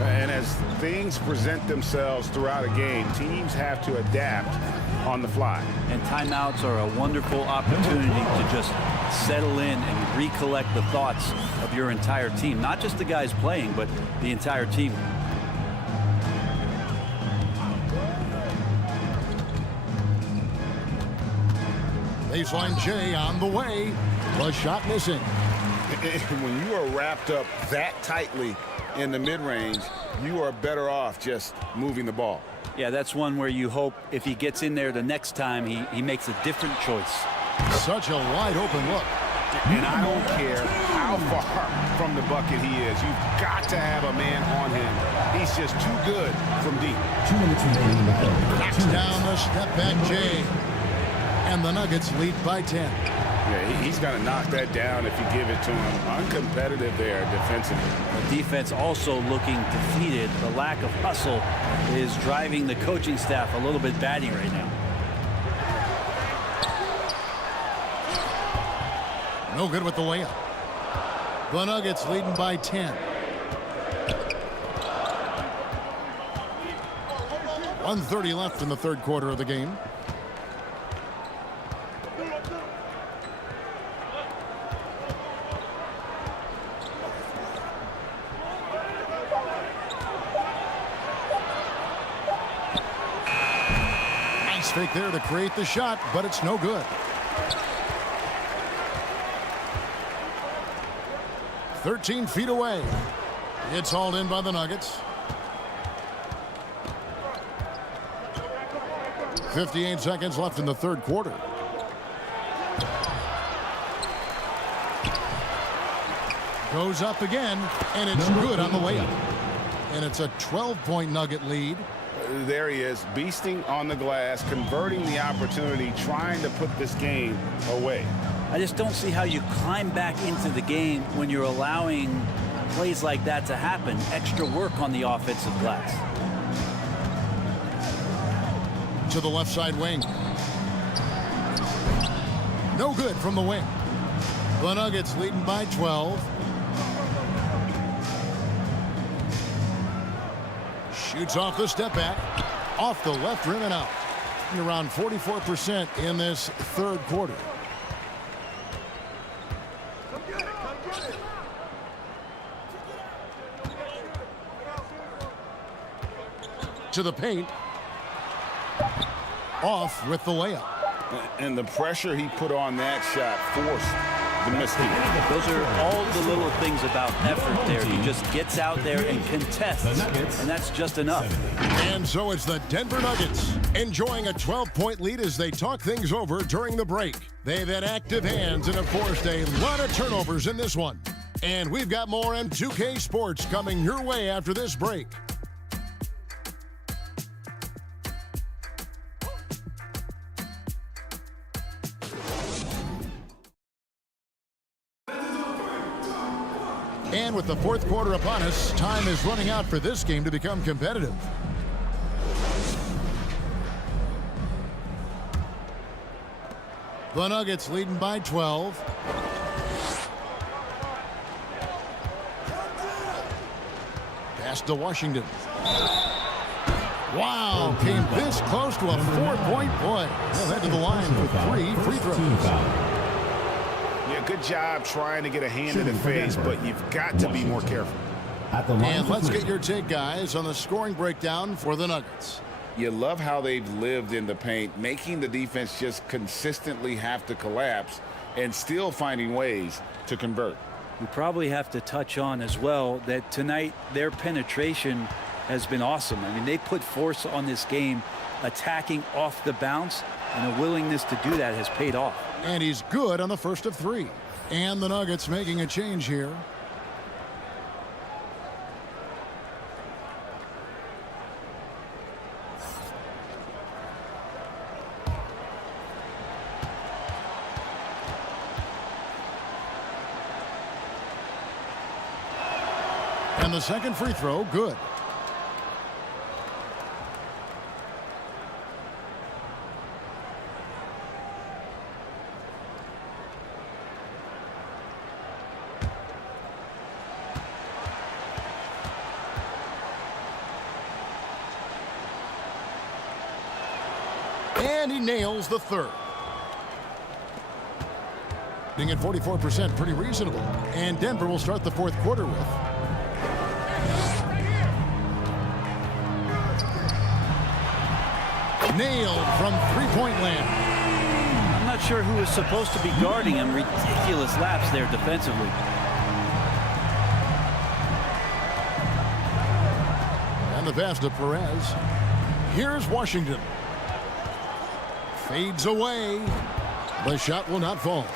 And as things present themselves throughout a game, teams have to adapt on the fly. And timeouts are a wonderful opportunity to just settle in and recollect the thoughts of your entire team. Not just the guys playing, but the entire team. Baseline J on the way. The shot missing. When you are wrapped up that tightly in the mid-range, you are better off just moving the ball. Yeah, that's one where you hope if he gets in there the next time, he makes a different choice. Such a wide open look. And I don't care how far from the bucket he is. You've got to have a man on him. He's just too good from deep. 2 minutes remaining in the third. Knocks down the step back J. And the Nuggets lead by 10. Yeah, he's going to knock that down if you give it to him. Uncompetitive there defensively. The defense also looking defeated. The lack of hustle is driving the coaching staff a little bit batty right now. No good with the layup. The Nuggets leading by 10. 1:30 left in the third quarter of the game. Nice fake there to create the shot, but it's no good. 13 feet away. It's hauled in by the Nuggets. 58 seconds left in the third quarter. Goes up again, and it's good on the way up. And it's a 12-point Nugget lead. There he is, beasting on the glass, converting the opportunity, trying to put this game away. I just don't see how you climb back into the game when you're allowing plays like that to happen. Extra work on the offensive glass. To the left side wing. No good from the wing. The Nuggets leading by 12. Shoots off the step back, off the left rim and out. And around 44% in this third quarter. To the paint. Off with the layup. And the pressure he put on that shot forced the mistake. Those are all the little things about effort there. He just gets out there and contests, and that's just enough. And so it's the Denver Nuggets enjoying a 12-point lead as they talk things over during the break. They've had active hands and have forced a lot of turnovers in this one. And we've got more M2K Sports coming your way after this break. And with the fourth quarter upon us, time is running out for this game to become competitive. The Nuggets leading by 12. Pass to Washington. Wow, came this close to a 4-point play. They'll head to the line for 3 free throws. Yeah, good job trying to get a hand in the face, but you've got to be more careful. And let's get your take, guys, on the scoring breakdown for the Nuggets. You love how they've lived in the paint, making the defense just consistently have to collapse and still finding ways to convert. We probably have to touch on as well that tonight their penetration has been awesome. I mean, they put force on this game, attacking off the bounce, and a willingness to do that has paid off. And he's good on the first of 3. And the Nuggets making a change here. And the second free throw, good. And he nails the third. Being at 44%, pretty reasonable. And Denver will start the fourth quarter with. Nailed from three-point land. I'm not sure who is supposed to be guarding him. Ridiculous lapse there defensively. And the pass to Perez. Here's Washington. Fades away. The shot will not fall.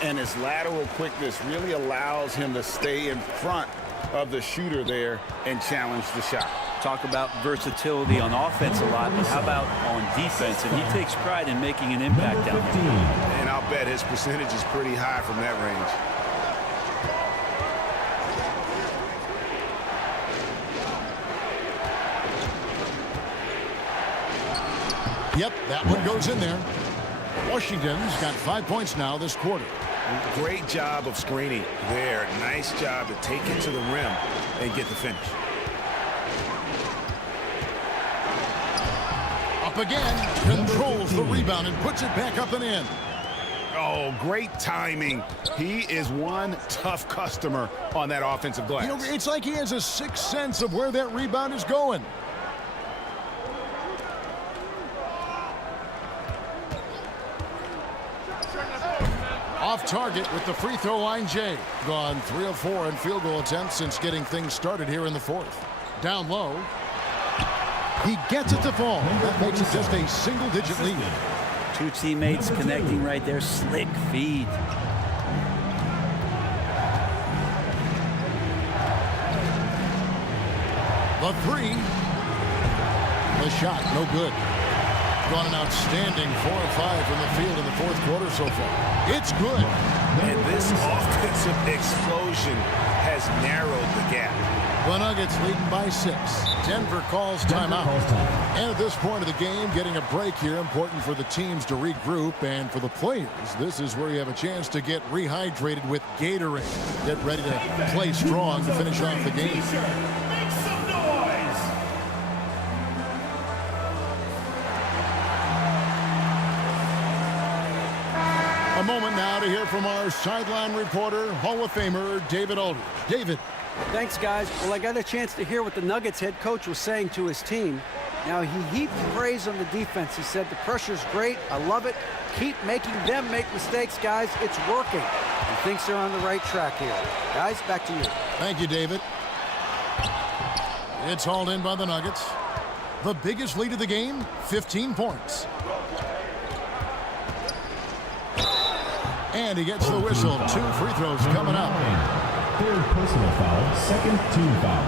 And his lateral quickness really allows him to stay in front of the shooter there and challenge the shot. Talk about versatility on offense a lot, but how about on defense? And he takes pride in making an impact down there. And I'll bet his percentage is pretty high from that range. Yep, that one goes in there. Washington's got 5 points now this quarter. Great job of screening there. Nice job to take it to the rim and get the finish. Up again, controls the rebound and puts it back up and in. Oh, great timing. He is one tough customer on that offensive glass. You know, it's like he has a sixth sense of where that rebound is going. Off target with the free throw line, Jay. Gone 3 of 4 in field goal attempts since getting things started here in the fourth. Down low. He gets it to fall. That makes it just a single-digit lead. 2 teammates connecting right there. Slick feed. The 3. The shot, no good. Gone an outstanding 4 of 5 from the field in the fourth quarter so far. It's good. And this offensive explosion has narrowed the gap. The Nuggets leading by 6. Denver calls timeout. And at this point of the game, getting a break here, important for the teams to regroup. And for the players, this is where you have a chance to get rehydrated with Gatorade. Get ready to play strong to finish off the game. moment now to hear from our sideline reporter, Hall of Famer David Aldridge. David. Thanks, guys. Well, I got a chance to hear what the Nuggets head coach was saying to his team. Now, he heaped praise on the defense. He said, the pressure's great. I love it. Keep making them make mistakes, guys. It's working. He thinks they're on the right track here. Guys, back to you. Thank you, David. It's hauled in by the Nuggets. The biggest lead of the game, 15 points. And he gets the whistle. 2 free throws coming up. Third personal foul, second team foul.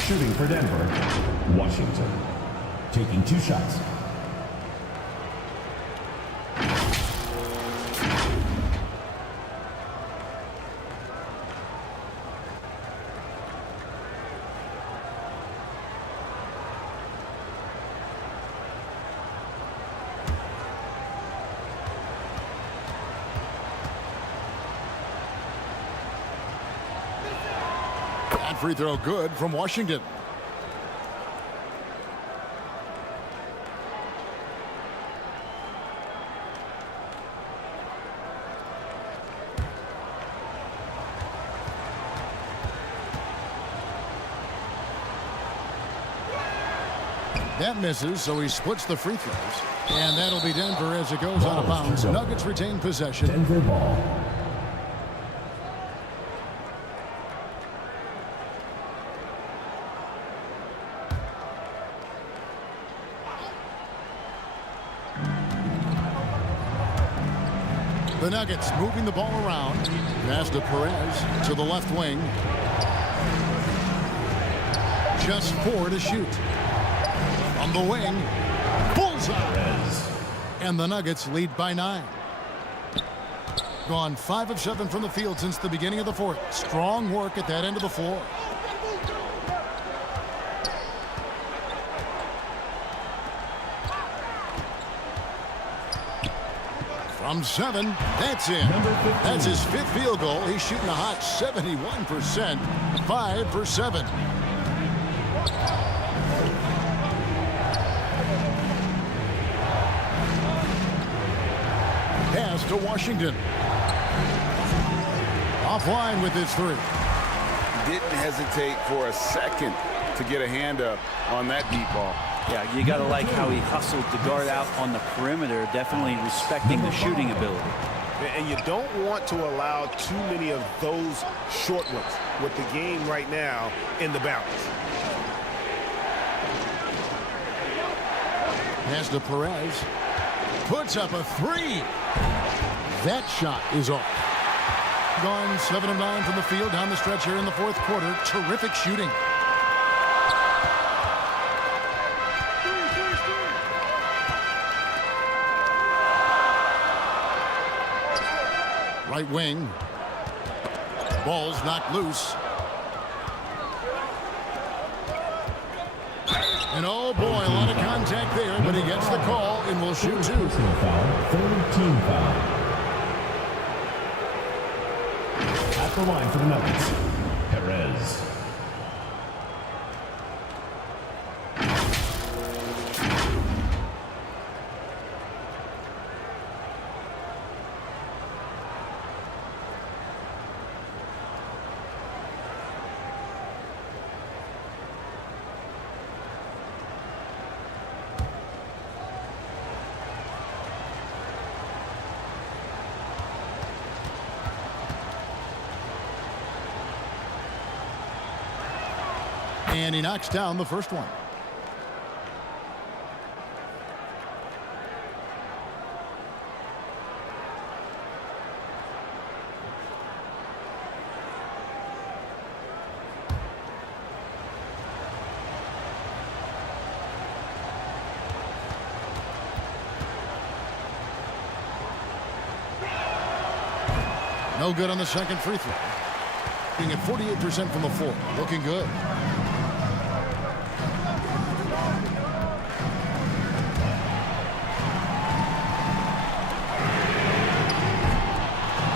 Shooting for Denver, Washington. Taking 2 shots. Free throw good from Washington. That misses, so he splits the free throws. And that'll be Denver as it goes out of bounds. Nuggets retain possession. Denver ball. The Nuggets moving the ball around. Pass to Perez to the left wing. Just 4 to shoot. On the wing. Bullseye. And the Nuggets lead by 9. Gone 5 of 7 from the field since the beginning of the fourth. Strong work at that end of the floor. From 7, that's in. That's his 5th field goal. He's shooting a hot 71%. 5 for 7. Pass to Washington. Offline with his 3. Didn't hesitate for a second to get a hand up on that deep ball. Yeah, you got to like how he hustled to guard out on the perimeter, definitely respecting the shooting ability. And you don't want to allow too many of those short ones with the game right now in the balance. Pass to Perez. Puts up a 3. That shot is off. Gone 7 of 9 from the field down the stretch here in the fourth quarter. Terrific shooting. Right wing. Ball's knocked loose. And oh boy, a lot of contact there, but he gets the call and will shoot 2. Personal foul, third team foul. At the line for the Nuggets, Perez. And he knocks down the first one. No good on the second free throw. Being at 48% from the floor. Looking good.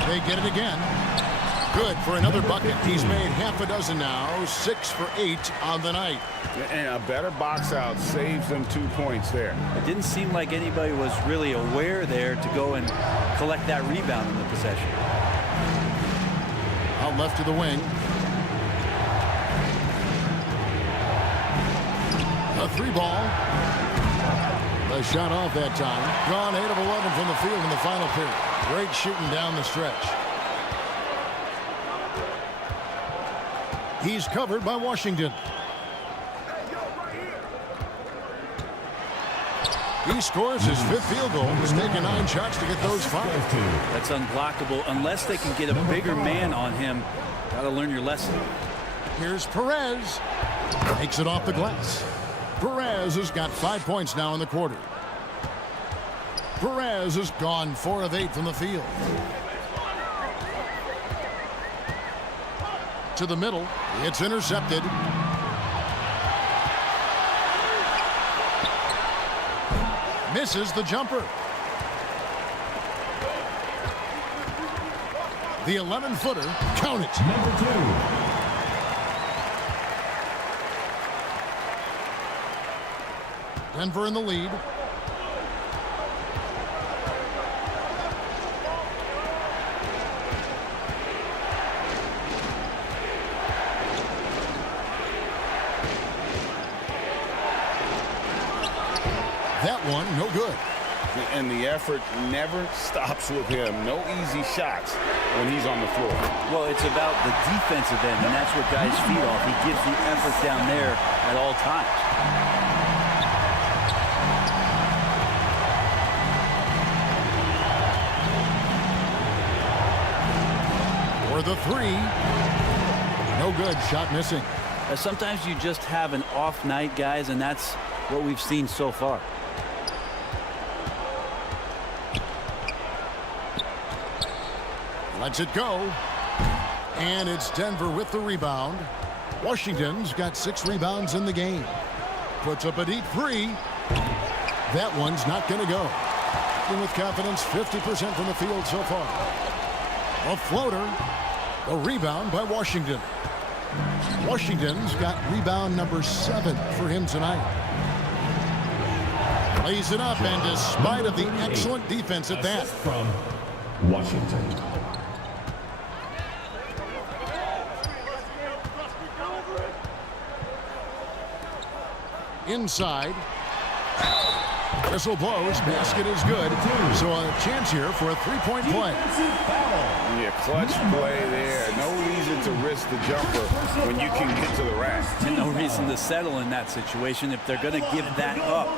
They get it again. Good for another bucket. He's made half a dozen now, 6 for 8 on the night. And a better box out saves them 2 points there. It didn't seem like anybody was really aware there to go and collect that rebound in the possession. Out left to the wing. A 3-ball. The shot off that time. Gone 8 of 11 from the field in the final period. Great shooting down the stretch. He's covered by Washington. He scores his 5th field goal. He's taken 9 shots to get those 5. That's unblockable unless they can get a bigger man on him. Got to learn your lesson. Here's Perez. Takes it off the glass. Perez has got 5 points now in the quarter. Perez has gone 4 of 8 from the field. To the middle. It's intercepted. Misses the jumper. The 11-footer. Count it. Number 2. Denver in the lead. That one, no good. And the effort never stops with him. No easy shots when he's on the floor. Well, it's about the defensive end, and that's what guys feed off. He gives the effort down there at all times. For the 3. No good. Shot missing. Sometimes you just have an off night, guys, and that's what we've seen so far. Lets it go. And it's Denver with the rebound. Washington's got 6 rebounds in the game. Puts up a deep 3. That one's not going to go. And with confidence, 50% from the field so far. A floater. A rebound by Washington. Washington's got rebound number 7 for him tonight. Plays it up, and despite of the excellent defense at that. From Washington. Inside. Whistle blows. Basket is good. So a chance here for a 3-point play. Yeah, clutch play there. No reason to risk the jumper when you can get to the rack. And no reason to settle in that situation. If they're going to give that up,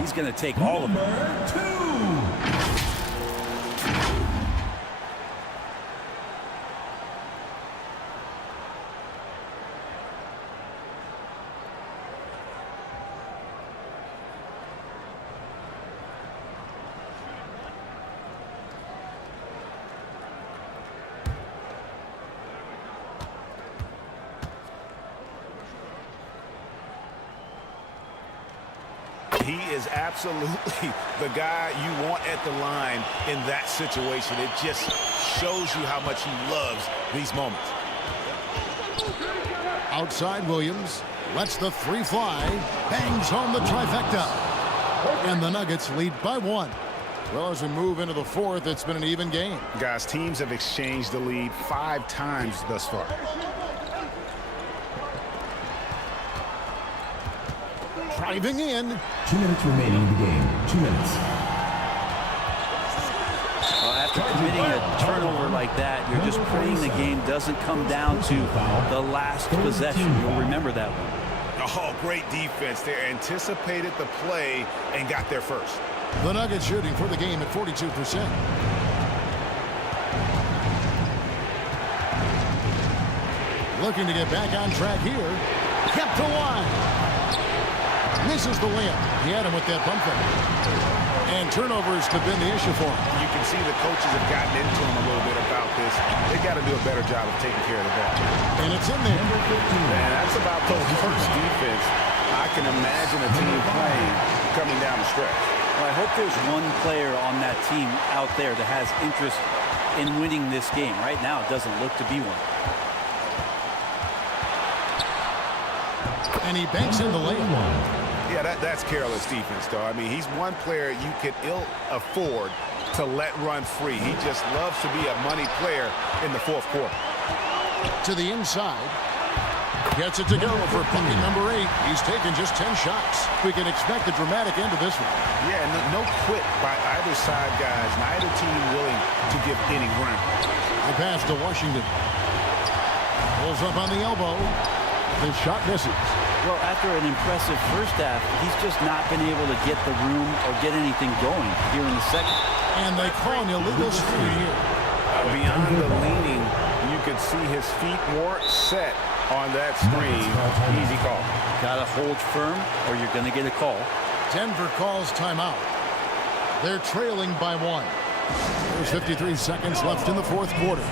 he's going to take all of it. Number 2. He is absolutely the guy you want at the line in that situation. It just shows you how much he loves these moments. Outside Williams. Lets the 3 fly. Bangs home the trifecta. And the Nuggets lead by 1. Well, as we move into the 4th, it's been an even game. Guys, teams have exchanged the lead 5 times thus far. Driving in. 2 minutes remaining in the game. 2 minutes. After committing a turnover like that, you're just praying the game doesn't come down to the last possession. You'll remember that one. Oh, great defense there. Anticipated the play and got there first. The Nuggets shooting for the game at 42%. Looking to get back on track here. Kept to line. Misses the layup. He had him with that bump fake. And turnovers have been the issue for him. You can see the coaches have gotten into him a little bit about this. They got to do a better job of taking care of the ball. And it's in there. Man, that's about the first defense I can imagine a team playing coming down the stretch. Well, I hope there's one player on that team out there that has interest in winning this game. Right now, it doesn't look to be one. And he banks in the lane. Yeah, that's careless defense, though. I mean, he's one player you can ill afford to let run free. He just loves to be a money player in the fourth quarter. To the inside. Gets it to go for bucket number 8. He's taken just 10 shots. We can expect a dramatic end to this one. Yeah, no quit by either side, guys. Neither team willing to give any ground. The pass to Washington. Pulls up on the elbow. The shot misses. Well, after an impressive first half, he's just not been able to get the room or get anything going here in the second. And they call an illegal screen here. Beyond the leaning, you could see his feet weren't set on that screen. Easy call. Got to hold firm or you're going to get a call. Denver calls timeout. They're trailing by 1. There's 53 seconds left in the fourth quarter.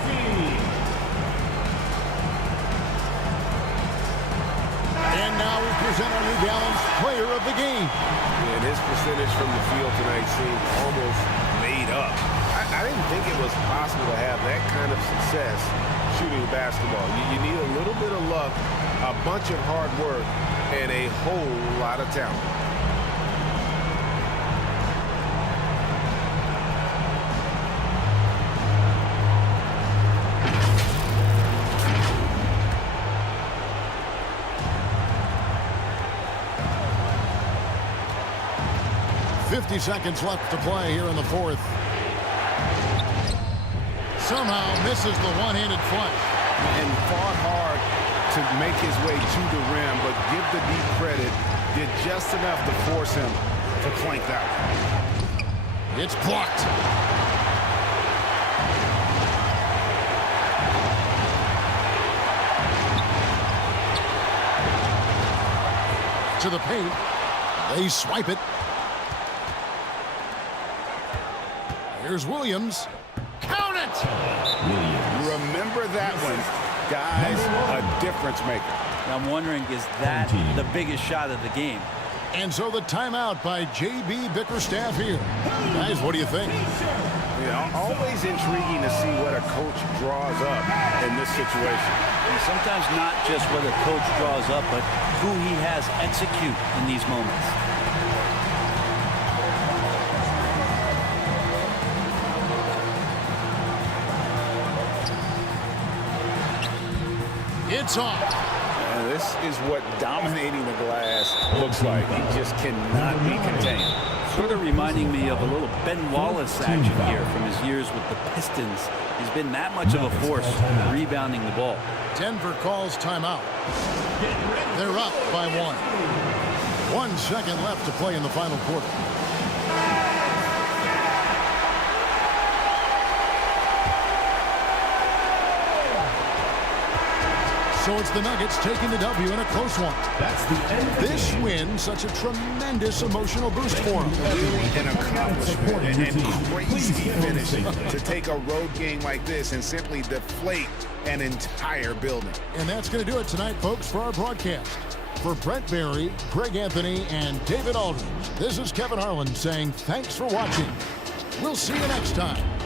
And now we present our New Balance player of the game. And his percentage from the field tonight seemed almost made up. I didn't think it was possible to have that kind of success shooting basketball. You need a little bit of luck, a bunch of hard work, and a whole lot of talent. Seconds left to play here in the fourth. Somehow misses the one-handed flush. And fought hard to make his way to the rim, but give the deep credit, did just enough to force him to clank out. It's blocked. To the paint. They swipe it. Here's Williams. Count it! Remember that one, guys, a difference maker. I'm wondering, is that the biggest shot of the game? And so the timeout by J.B. Bickerstaff here. Guys, what do you think? Yeah, always intriguing to see what a coach draws up in this situation. And sometimes not just what a coach draws up, but who he has execute in these moments. It's off. And this is what dominating the glass looks like. He just cannot be contained. Sort of reminding me of a little Ben Wallace action here from his years with the Pistons. He's been that much of a force rebounding the ball. Denver calls timeout. They're up by 1. 1 second left to play in the final quarter. So it's the Nuggets taking the W in a close one. That's the end. This win, such a tremendous emotional boost for them. Really an accomplishment and crazy finishing to take a road game like this and simply deflate an entire building. And that's going to do it tonight, folks, for our broadcast. For Brent Barry, Greg Anthony, and David Aldridge, this is Kevin Harlan saying thanks for watching. We'll see you next time.